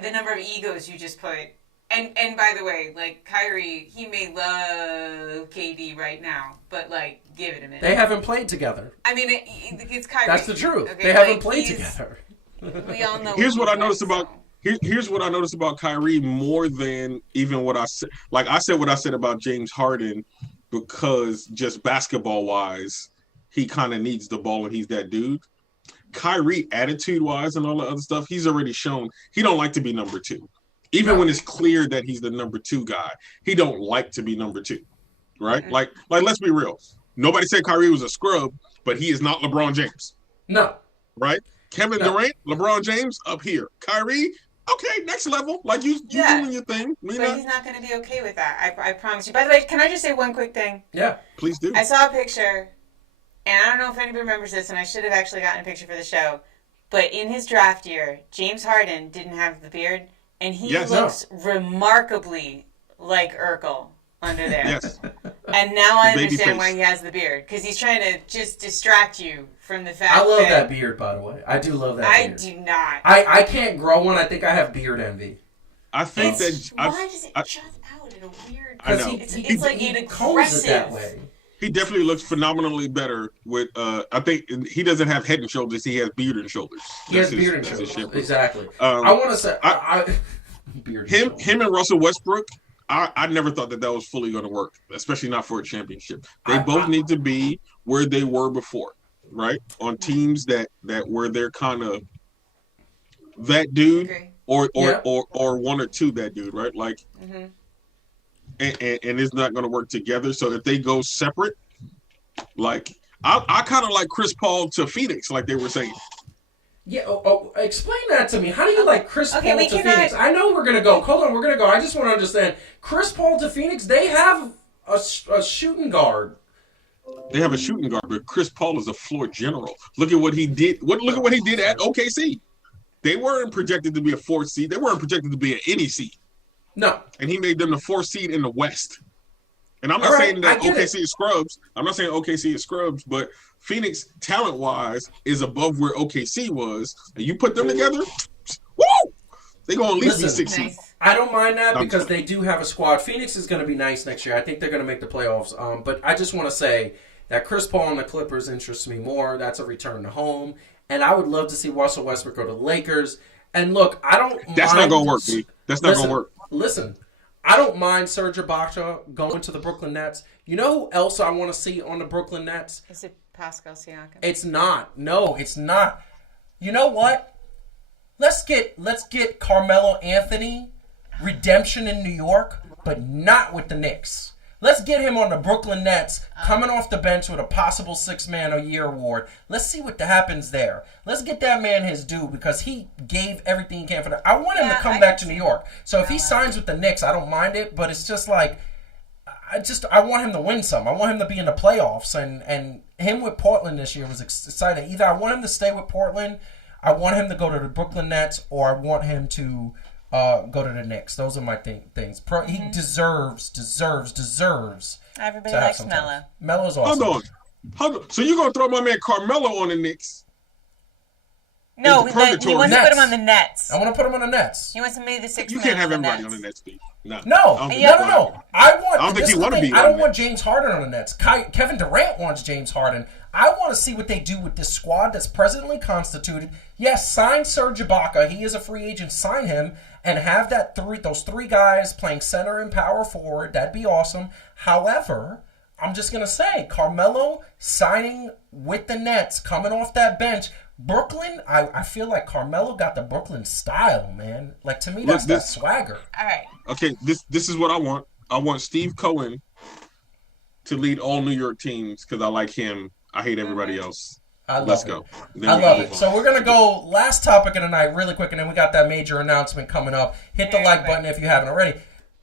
the number of egos you just put. And by the way, like Kyrie, he may love KD right now, but like, give it a minute. They haven't played together. I mean, it's Kyrie. That's the truth. Okay? They haven't played together. We all know. Here's what I noticed about Kyrie more than even what I said. Like I said what I said about James Harden, because just basketball wise, he kind of needs the ball and he's that dude. Kyrie, attitude wise and all the other stuff, he's already shown he don't like to be number two. Even when it's clear that he's the number two guy, he don't like to be number two, right? Mm-hmm. Like let's be real. Nobody said Kyrie was a scrub, but he is not LeBron James. No. Right? Kevin Durant, LeBron James up here. Kyrie, okay, next level. Like you doing your thing. But he's not going to be okay with that. I promise you. By the way, can I just say one quick thing? Yeah. Please do. I saw a picture, and I don't know if anybody remembers this, and I should have actually gotten a picture for the show. But in his draft year, James Harden didn't have the beard. And he looks remarkably like Urkel under there. Yes. And now I understand why he has the beard. Because he's trying to just distract you from the fact I love that beard, by the way. I do love that beard. I do not. I can't grow one. I think I have beard envy. I think why does it jut out in a weird... I know. It's like an aggressive... It that way. He definitely looks phenomenally better with, I think he doesn't have head and shoulders. He has beard and shoulders. He has beard and shoulders. Exactly. I want to say, him and Russell Westbrook, I never thought that was fully going to work, especially not for a championship. They both need to be where they were before, right? On teams that where they're kind of that dude or one or two that dude, right? Like, and it's not going to work together. So if they go separate, like I kind of like Chris Paul to Phoenix, like they were saying. Yeah. Explain that to me. How do you like Chris Paul to Phoenix? I know we're gonna go. Hold on, we're gonna go. I just want to understand. Chris Paul to Phoenix. They have a shooting guard. They have a shooting guard, but Chris Paul is a floor general. Look at what he did. Look at what he did at OKC. They weren't projected to be a 4th seed. They weren't projected to be an any seed. No. And he made them the 4th seed in the West. And I'm not saying that OKC is scrubs. I'm not saying OKC is scrubs, but Phoenix, talent-wise, is above where OKC was. And you put them together, woo! They're going to at least be 6 seeds. I don't mind that because they do have a squad. Phoenix is going to be nice next year. I think they're going to make the playoffs. But I just want to say that Chris Paul and the Clippers interests me more. That's a return to home. And I would love to see Russell Westbrook go to the Lakers. And look, I don't mind... That's not going to work, B. That's not going to work. Listen, I don't mind Serge Ibaka going to the Brooklyn Nets. You know who else I want to see on the Brooklyn Nets? Is it Pascal Siakam? It's not. No, it's not. You know what? Let's get Carmelo Anthony redemption in New York, but not with the Knicks. Let's get him on the Brooklyn Nets, coming off the bench with a possible 6-Man a year award. Let's see what happens there. Let's get that man his due because he gave everything he can for that. I want him to come back to New York. So if he signs with the Knicks, I don't mind it, but it's just like I want him to win some. I want him to be in the playoffs, and him with Portland this year was exciting. Either I want him to stay with Portland, I want him to go to the Brooklyn Nets, or I want him to go to the Knicks. Those are my things. He deserves. Everybody likes Melo. Melo's awesome. Hold on. So you're going to throw my man Carmelo on the Knicks? No, he wants to put him on the Nets. I want to put him on the Nets. He wants to be the 6th man. You can't have everybody on the Nets, Steve. No. No. I don't think you want to be. I don't want James Harden on the Nets. Kevin Durant wants James Harden. I want to see what they do with this squad that's presently constituted. Yes, sign Serge Ibaka. He is a free agent. Sign him and have those 3 guys playing center and power forward. That'd be awesome. However, I'm just going to say, Carmelo signing with the Nets, coming off that bench. Brooklyn, I feel like Carmelo got the Brooklyn style, man. Like, to me, that's that swagger. All right. Okay, this is what I want. I want Steve Cohen to lead all New York teams because I like him. I hate everybody else. Let's go. I love it. So we're going to go last topic of the night really quick, and then we got that major announcement coming up. Hit the like button if you haven't already.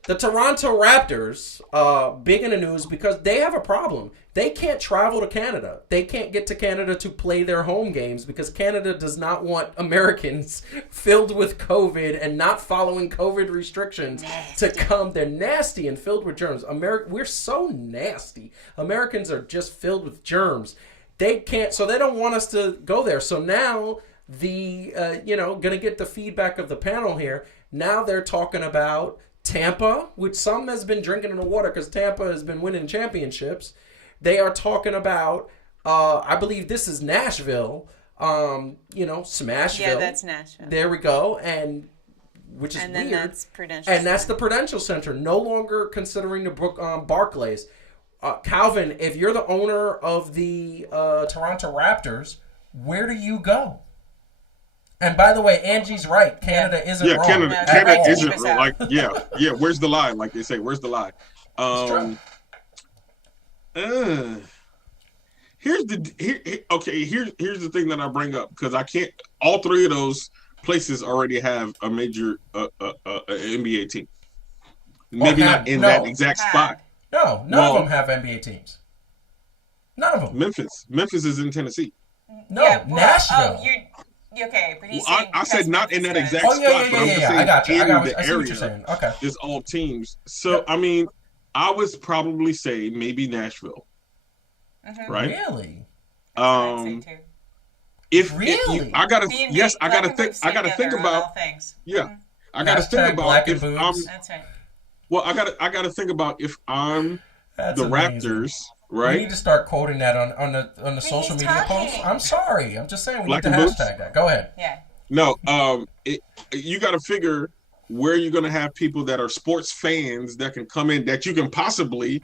The Toronto Raptors, big in the news because they have a problem. They can't travel to Canada. They can't get to Canada to play their home games because Canada does not want Americans filled with COVID and not following COVID restrictions to come. They're nasty and filled with germs. We're so nasty. Americans are just filled with germs. They can't, so they don't want us to go there. So now gonna get the feedback of the panel here. Now they're talking about Tampa, which some has been drinking in the water because Tampa has been winning championships. They are talking about, I believe this is Nashville, Smashville. Yeah, that's Nashville. There we go, which is and then weird. That's Prudential and that's the Prudential Center, no longer considering the Barclays. Calvin, if you're the owner of the Toronto Raptors, where do you go? And by the way, Angie's right. Canada isn't wrong. Canada isn't like Where's the lie? Like they say, where's the lie? Here's the thing that I bring up because I can't. All three of those places already have a major NBA team. Maybe not in that exact spot. No, none of them have NBA teams. None of them. Memphis is in Tennessee. No, Nashville. Okay, but he's saying I said not in that exact spot. I got you. I see what you're saying. Okay. It's all teams. So, I mean, I would probably say maybe Nashville. Mm-hmm. Right? Really? I gotta think about things. Yeah. Mm-hmm. I gotta think about if I'm That's right. Well, I gotta think about if I'm That's the amazing. Raptors. Right. We need to start quoting that on the social media posts. I'm sorry. I'm just saying we need to hashtag that. Go ahead. Yeah. No. You got to figure where you're going to have people that are sports fans that can come in that you can possibly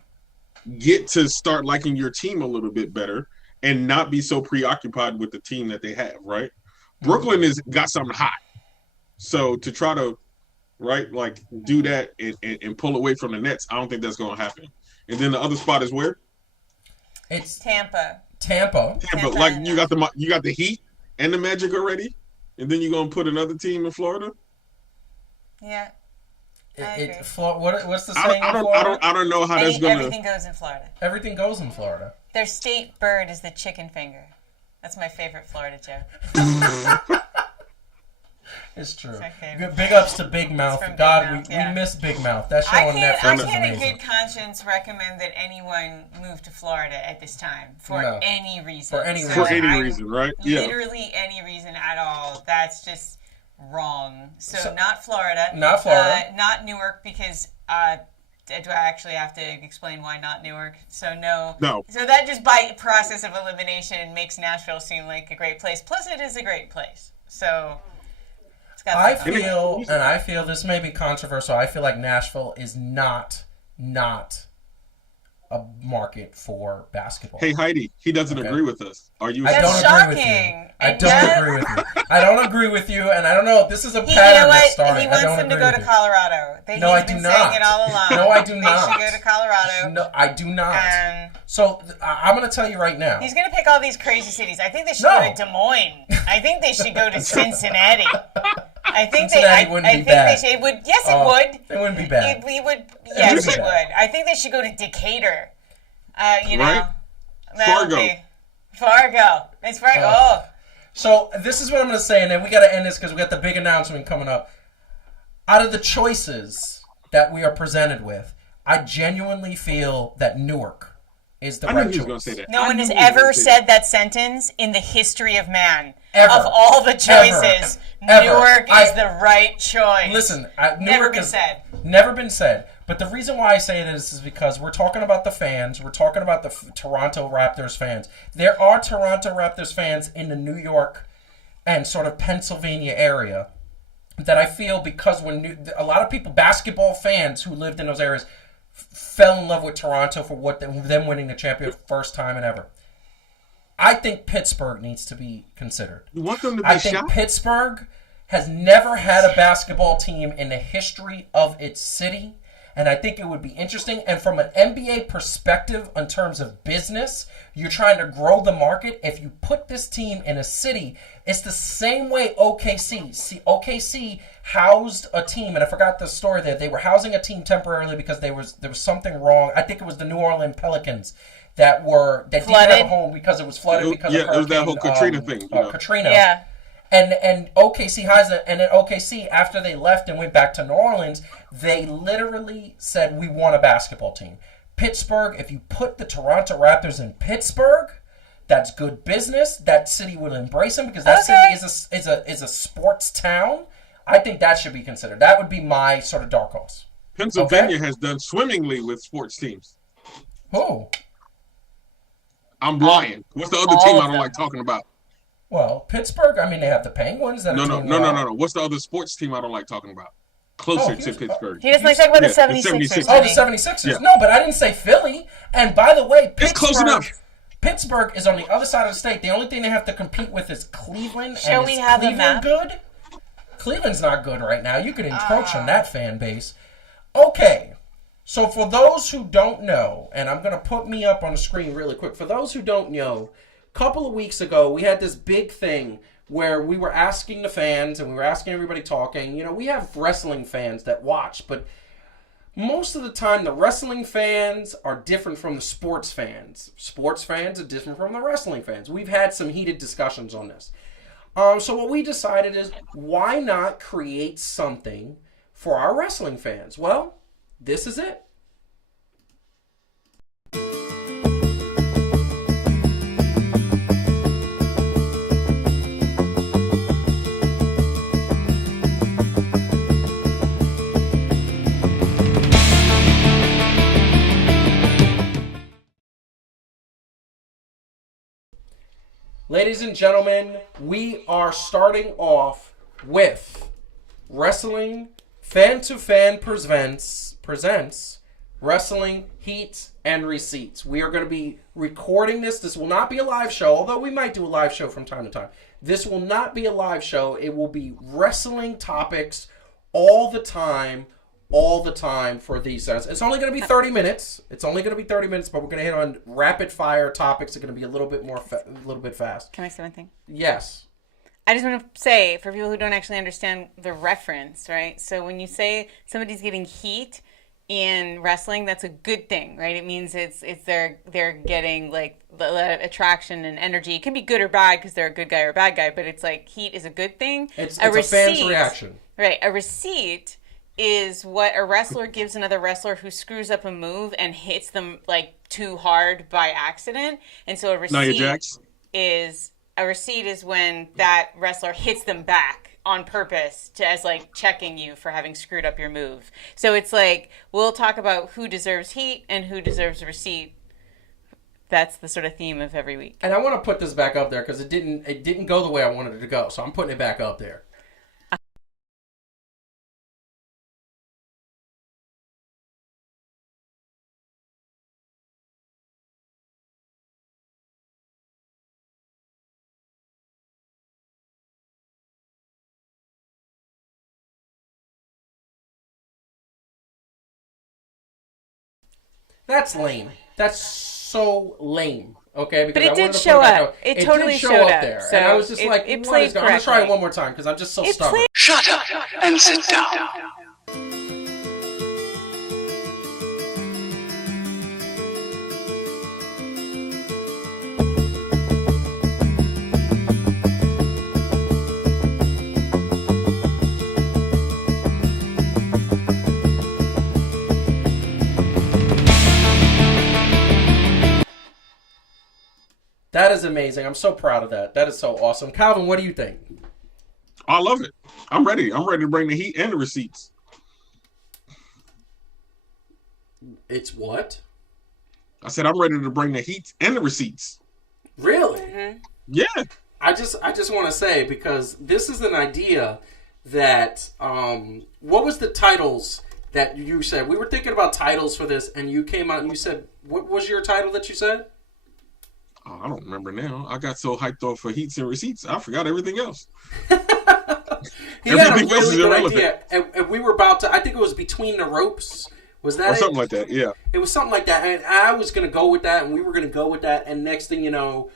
get to start liking your team a little bit better and not be so preoccupied with the team that they have. Right. Mm-hmm. Brooklyn has got something hot, so to try to do that and pull away from the Nets, I don't think that's going to happen. And then the other spot is where. It's Tampa. Like you got the Heat and the Magic already, and then you're gonna put another team in Florida. Yeah. What's the saying? I don't know how that's gonna. Everything goes in Florida. Everything goes in Florida. Their state bird is the chicken finger. That's my favorite Florida joke. It's true. Big ups to Big Mouth. God, we miss Big Mouth. That show on Netflix is amazing. I can't in good conscience recommend that anyone move to Florida at this time for any reason. For any reason, right? Literally any reason at all. That's just wrong. So not Florida. Not Florida. Not Newark because do I actually have to explain why not Newark? So no. So that just by process of elimination makes Nashville seem like a great place. Plus it is a great place. So I feel this may be controversial. I feel like Nashville is not a market for basketball. Hey Heidi, he doesn't agree with us. Are you? I don't agree with you. I don't agree with you, and I don't know. This is a pattern that's starting. He wants them to go to Colorado. No, I do not. Saying it all along. No, I do not. They should go to Colorado. No, I do not. So I'm going to tell you right now. He's going to pick all these crazy cities. I think they should go to Des Moines. I think they should go to Cincinnati. I think Cincinnati wouldn't be bad. It would. Yes, it would. It wouldn't be bad. Yes, it would. I think they should go to Decatur. Right? Fargo. It's Fargo. So this is what I'm going to say, and then we got to end this because we got the big announcement coming up. Out of the choices that we are presented with, I genuinely feel that Newark is the right choice. No one has ever said that sentence in the history of man. Ever. Of all the choices, Newark is the right choice. Listen, Newark has never been said. But the reason why I say this is because we're talking about the fans. We're talking about the Toronto Raptors fans. There are Toronto Raptors fans in the New York and sort of Pennsylvania area that I feel because when a lot of people, basketball fans who lived in those areas, fell in love with Toronto for them winning the championship first time and ever. I think Pittsburgh needs to be considered. You want them to be I think Pittsburgh has never had a basketball team in the history of its city. and I think it would be interesting. And from an NBA perspective, in terms of business, you're trying to grow the market. If you put this team in a city, it's the same way OKC. See, OKC housed a team, and I forgot the story there. They were housing a team temporarily because there was something wrong. I think it was the New Orleans Pelicans that didn't have a home because it was flooded because of it was that whole Katrina thing. Katrina. Yeah. And OKC has it, and then OKC, after they left and went back to New Orleans, they literally said, we want a basketball team. Pittsburgh, if you put the Toronto Raptors in Pittsburgh, that's good business. That city will embrace them because that city is a sports town. I think that should be considered. That would be my sort of dark horse. Pennsylvania has done swimmingly with sports teams. Who? I'm lying. What's the other team I don't like talking about? Well, Pittsburgh, I mean, they have the Penguins. No. What's the other sports team I don't like talking about? Closer to Pittsburgh. He doesn't like talking about the 76ers. Oh, the 76ers. Yeah. No, but I didn't say Philly. And by the way, it's close enough. Pittsburgh is on the other side of the state. The only thing they have to compete with is Cleveland. Shall we have Cleveland a map? Good? Cleveland's not good right now. You could encroach on that fan base. Okay. So for those who don't know, and I'm going to put me up on the screen really quick. For those who don't know, couple of weeks ago, we had this big thing where we were asking the fans and we were asking everybody talking. You know, we have wrestling fans that watch, but most of the time the wrestling fans are different from the sports fans. Sports fans are different from the wrestling fans. We've had some heated discussions on this. So what we decided is, why not create something for our wrestling fans? Well, this is it. Ladies and gentlemen, we are starting off with Wrestling Fan to Fan presents Wrestling Heat and Receipts. We are going to be recording this. This will not be a live show, although we might do a live show from time to time. This will not be a live show. It will be wrestling topics all the time for these guys. It's only going to be 30 minutes. But we're going to hit on rapid fire topics. They're going to be a little bit fast. Can I say one thing? Yes. I just want to say, for people who don't actually understand the reference, right? So when you say somebody's getting heat in wrestling, that's a good thing, right? It means they're getting like the attraction and energy. It can be good or bad because they're a good guy or a bad guy, but it's like heat is a good thing. It's a fan's reaction. Right. A receipt is what a wrestler gives another wrestler who screws up a move and hits them like too hard by accident. And so a receipt is when that wrestler hits them back on purpose as like checking you for having screwed up your move. So it's like, we'll talk about who deserves heat and who deserves a receipt. That's the sort of theme of every week. And I want to put this back up there because it didn't go the way I wanted it to go. So I'm putting it back up there. That's lame. That's so lame. Okay, because but it did show up. It totally showed up there, so and I was just like, it played correctly. I'm gonna try it one more time because I'm just so stubborn. Shut up and sit down. That is amazing. I'm so proud of that. That is so awesome. Calvin, what do you think? I love it. I'm ready. I'm ready to bring the heat and the receipts. It's what? I said I'm ready to bring the heat and the receipts. Really? Mm-hmm. Yeah. I just want to say, because this is an idea that what was the titles that you said? We were thinking about titles for this, and you came out and you said, what was your title that you said? Oh, I don't remember now. I got so hyped up for heats and receipts, I forgot everything else. Everything else is irrelevant. And we were about to, I think it was Between the Ropes, Was that or something like that? Yeah. It was something like that, and I was going to go with that, and we were going to go with that, and next thing you know,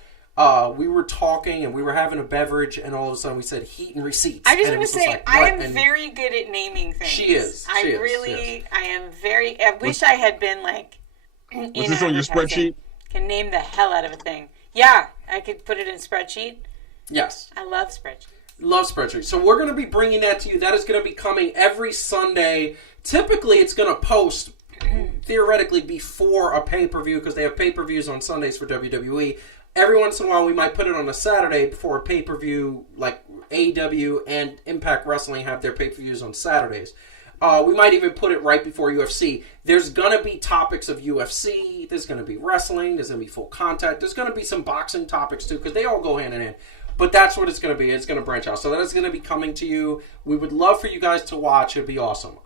we were talking, and we were having a beverage, and all of a sudden we said heat and receipts. I just want to say, like, I am very good at naming things. She is. I am very, I wish I had been like, was this on your spreadsheet? Can name the hell out of a thing. Yeah, I could put it in spreadsheet. Yes. I love spreadsheets. Love spreadsheets. So we're going to be bringing that to you. That is going to be coming every Sunday. Typically, it's going to post theoretically before a pay-per-view because they have pay-per-views on Sundays for WWE. Every once in a while, we might put it on a Saturday before a pay-per-view, like AEW and Impact Wrestling have their pay-per-views on Saturdays. We might even put it right before UFC. There's going to be topics of UFC. There's going to be wrestling. There's going to be full contact. There's going to be some boxing topics, too, because they all go hand in hand. But that's what it's going to be. It's going to branch out. So that is going to be coming to you. We would love for you guys to watch. It'd be awesome.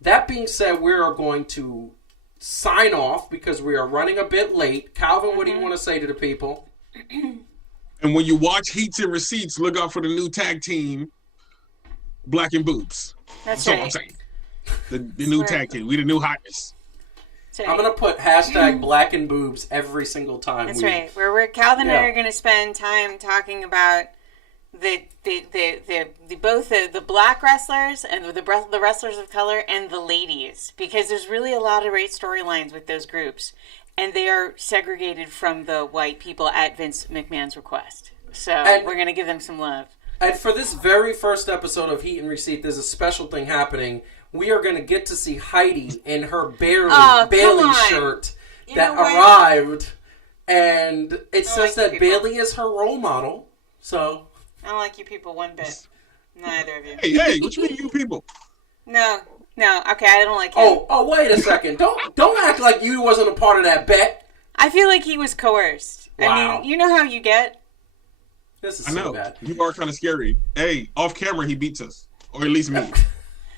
That being said, we are going to sign off because we are running a bit late. Calvin, what do you want to say to the people? And when you watch Heats and Receipts, look out for the new tag team, Black and Boobs. That's what I'm saying. The new tag team. We the new hotness. I'm going to put hashtag Black and Boobs every single time. That's right. Where Calvin and I are going to spend time talking about the both the black wrestlers and the wrestlers of color and the ladies, because there's really a lot of great storylines with those groups, and they are segregated from the white people at Vince McMahon's request. So we're going to give them some love. And for this very first episode of Heat and Receipt, there's a special thing happening. We are going to get to see Heidi in her Bailey shirt that arrived. And it says that Bailey is her role model. So I don't like you people one bit. Neither of you. Hey, what you mean you people? No. Okay, I don't like him. Oh, wait a second. Don't act like you wasn't a part of that bet. I feel like he was coerced. Wow. I mean, you know how you get. This is I know. So bad. You are kind of scary. Hey, off camera he beats us, or at least me.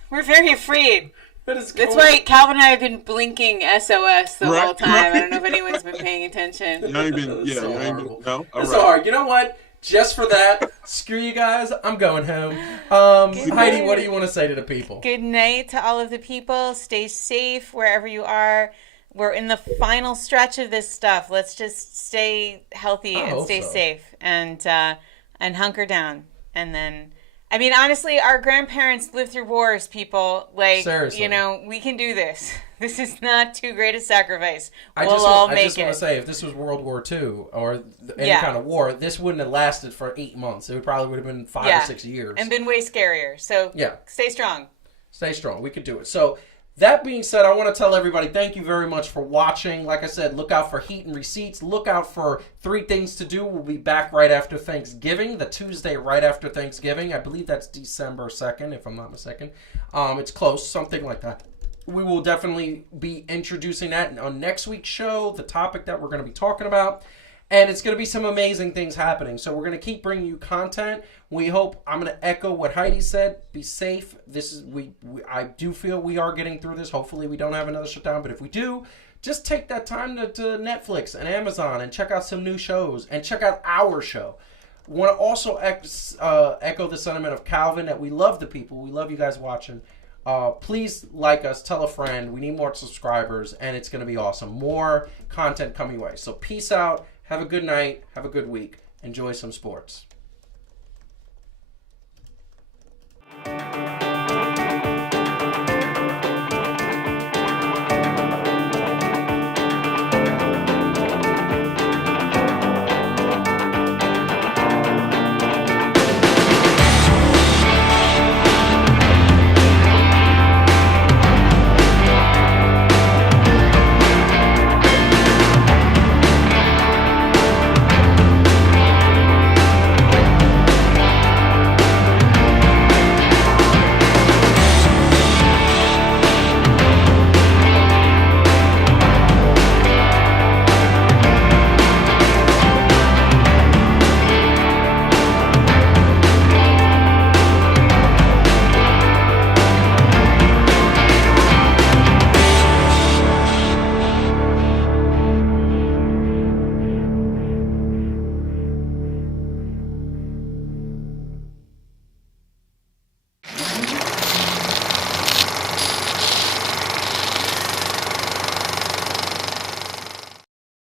We're very afraid. That's why Calvin and I have been blinking SOS the whole time. I don't know if anyone's been paying attention. You ain't been. Yeah, so you ain't been. No, it's so hard. You know what? Just for that, screw you guys. I'm going home. Heidi, what do you want to say to the people? Good night to all of the people. Stay safe wherever you are. We're in the final stretch of this stuff. Let's just stay healthy and stay safe and hunker down. And then, I mean, honestly, our grandparents lived through wars, people. Like, seriously. You know, we can do this. This is not too great a sacrifice. I just want to say, if this was World War II or any kind of war, this wouldn't have lasted for 8 months. It probably would have been 5 or 6 years. And been way scarier. So stay strong. Stay strong. We could do it. So that being said, I want to tell everybody thank you very much for watching. Like I said, look out for Heat and Receipts. Look out for 3 Things to Do. We'll be back right after Thanksgiving, the Tuesday right after Thanksgiving. I believe that's December 2nd, if I'm not mistaken. It's close, something like that. We will definitely be introducing that on next week's show, the topic that we're going to be talking about. And it's going to be some amazing things happening. So we're going to keep bringing you content. We hope, I'm going to echo what Heidi said, be safe. I do feel we are getting through this. Hopefully we don't have another shutdown. But if we do, just take that time to Netflix and Amazon and check out some new shows and check out our show. Want to also echo the sentiment of Calvin that we love the people. We love you guys watching. Please like us, tell a friend. We need more subscribers, and it's going to be awesome. More content coming your way. So peace out. Have a good night. Have a good week. Enjoy some sports.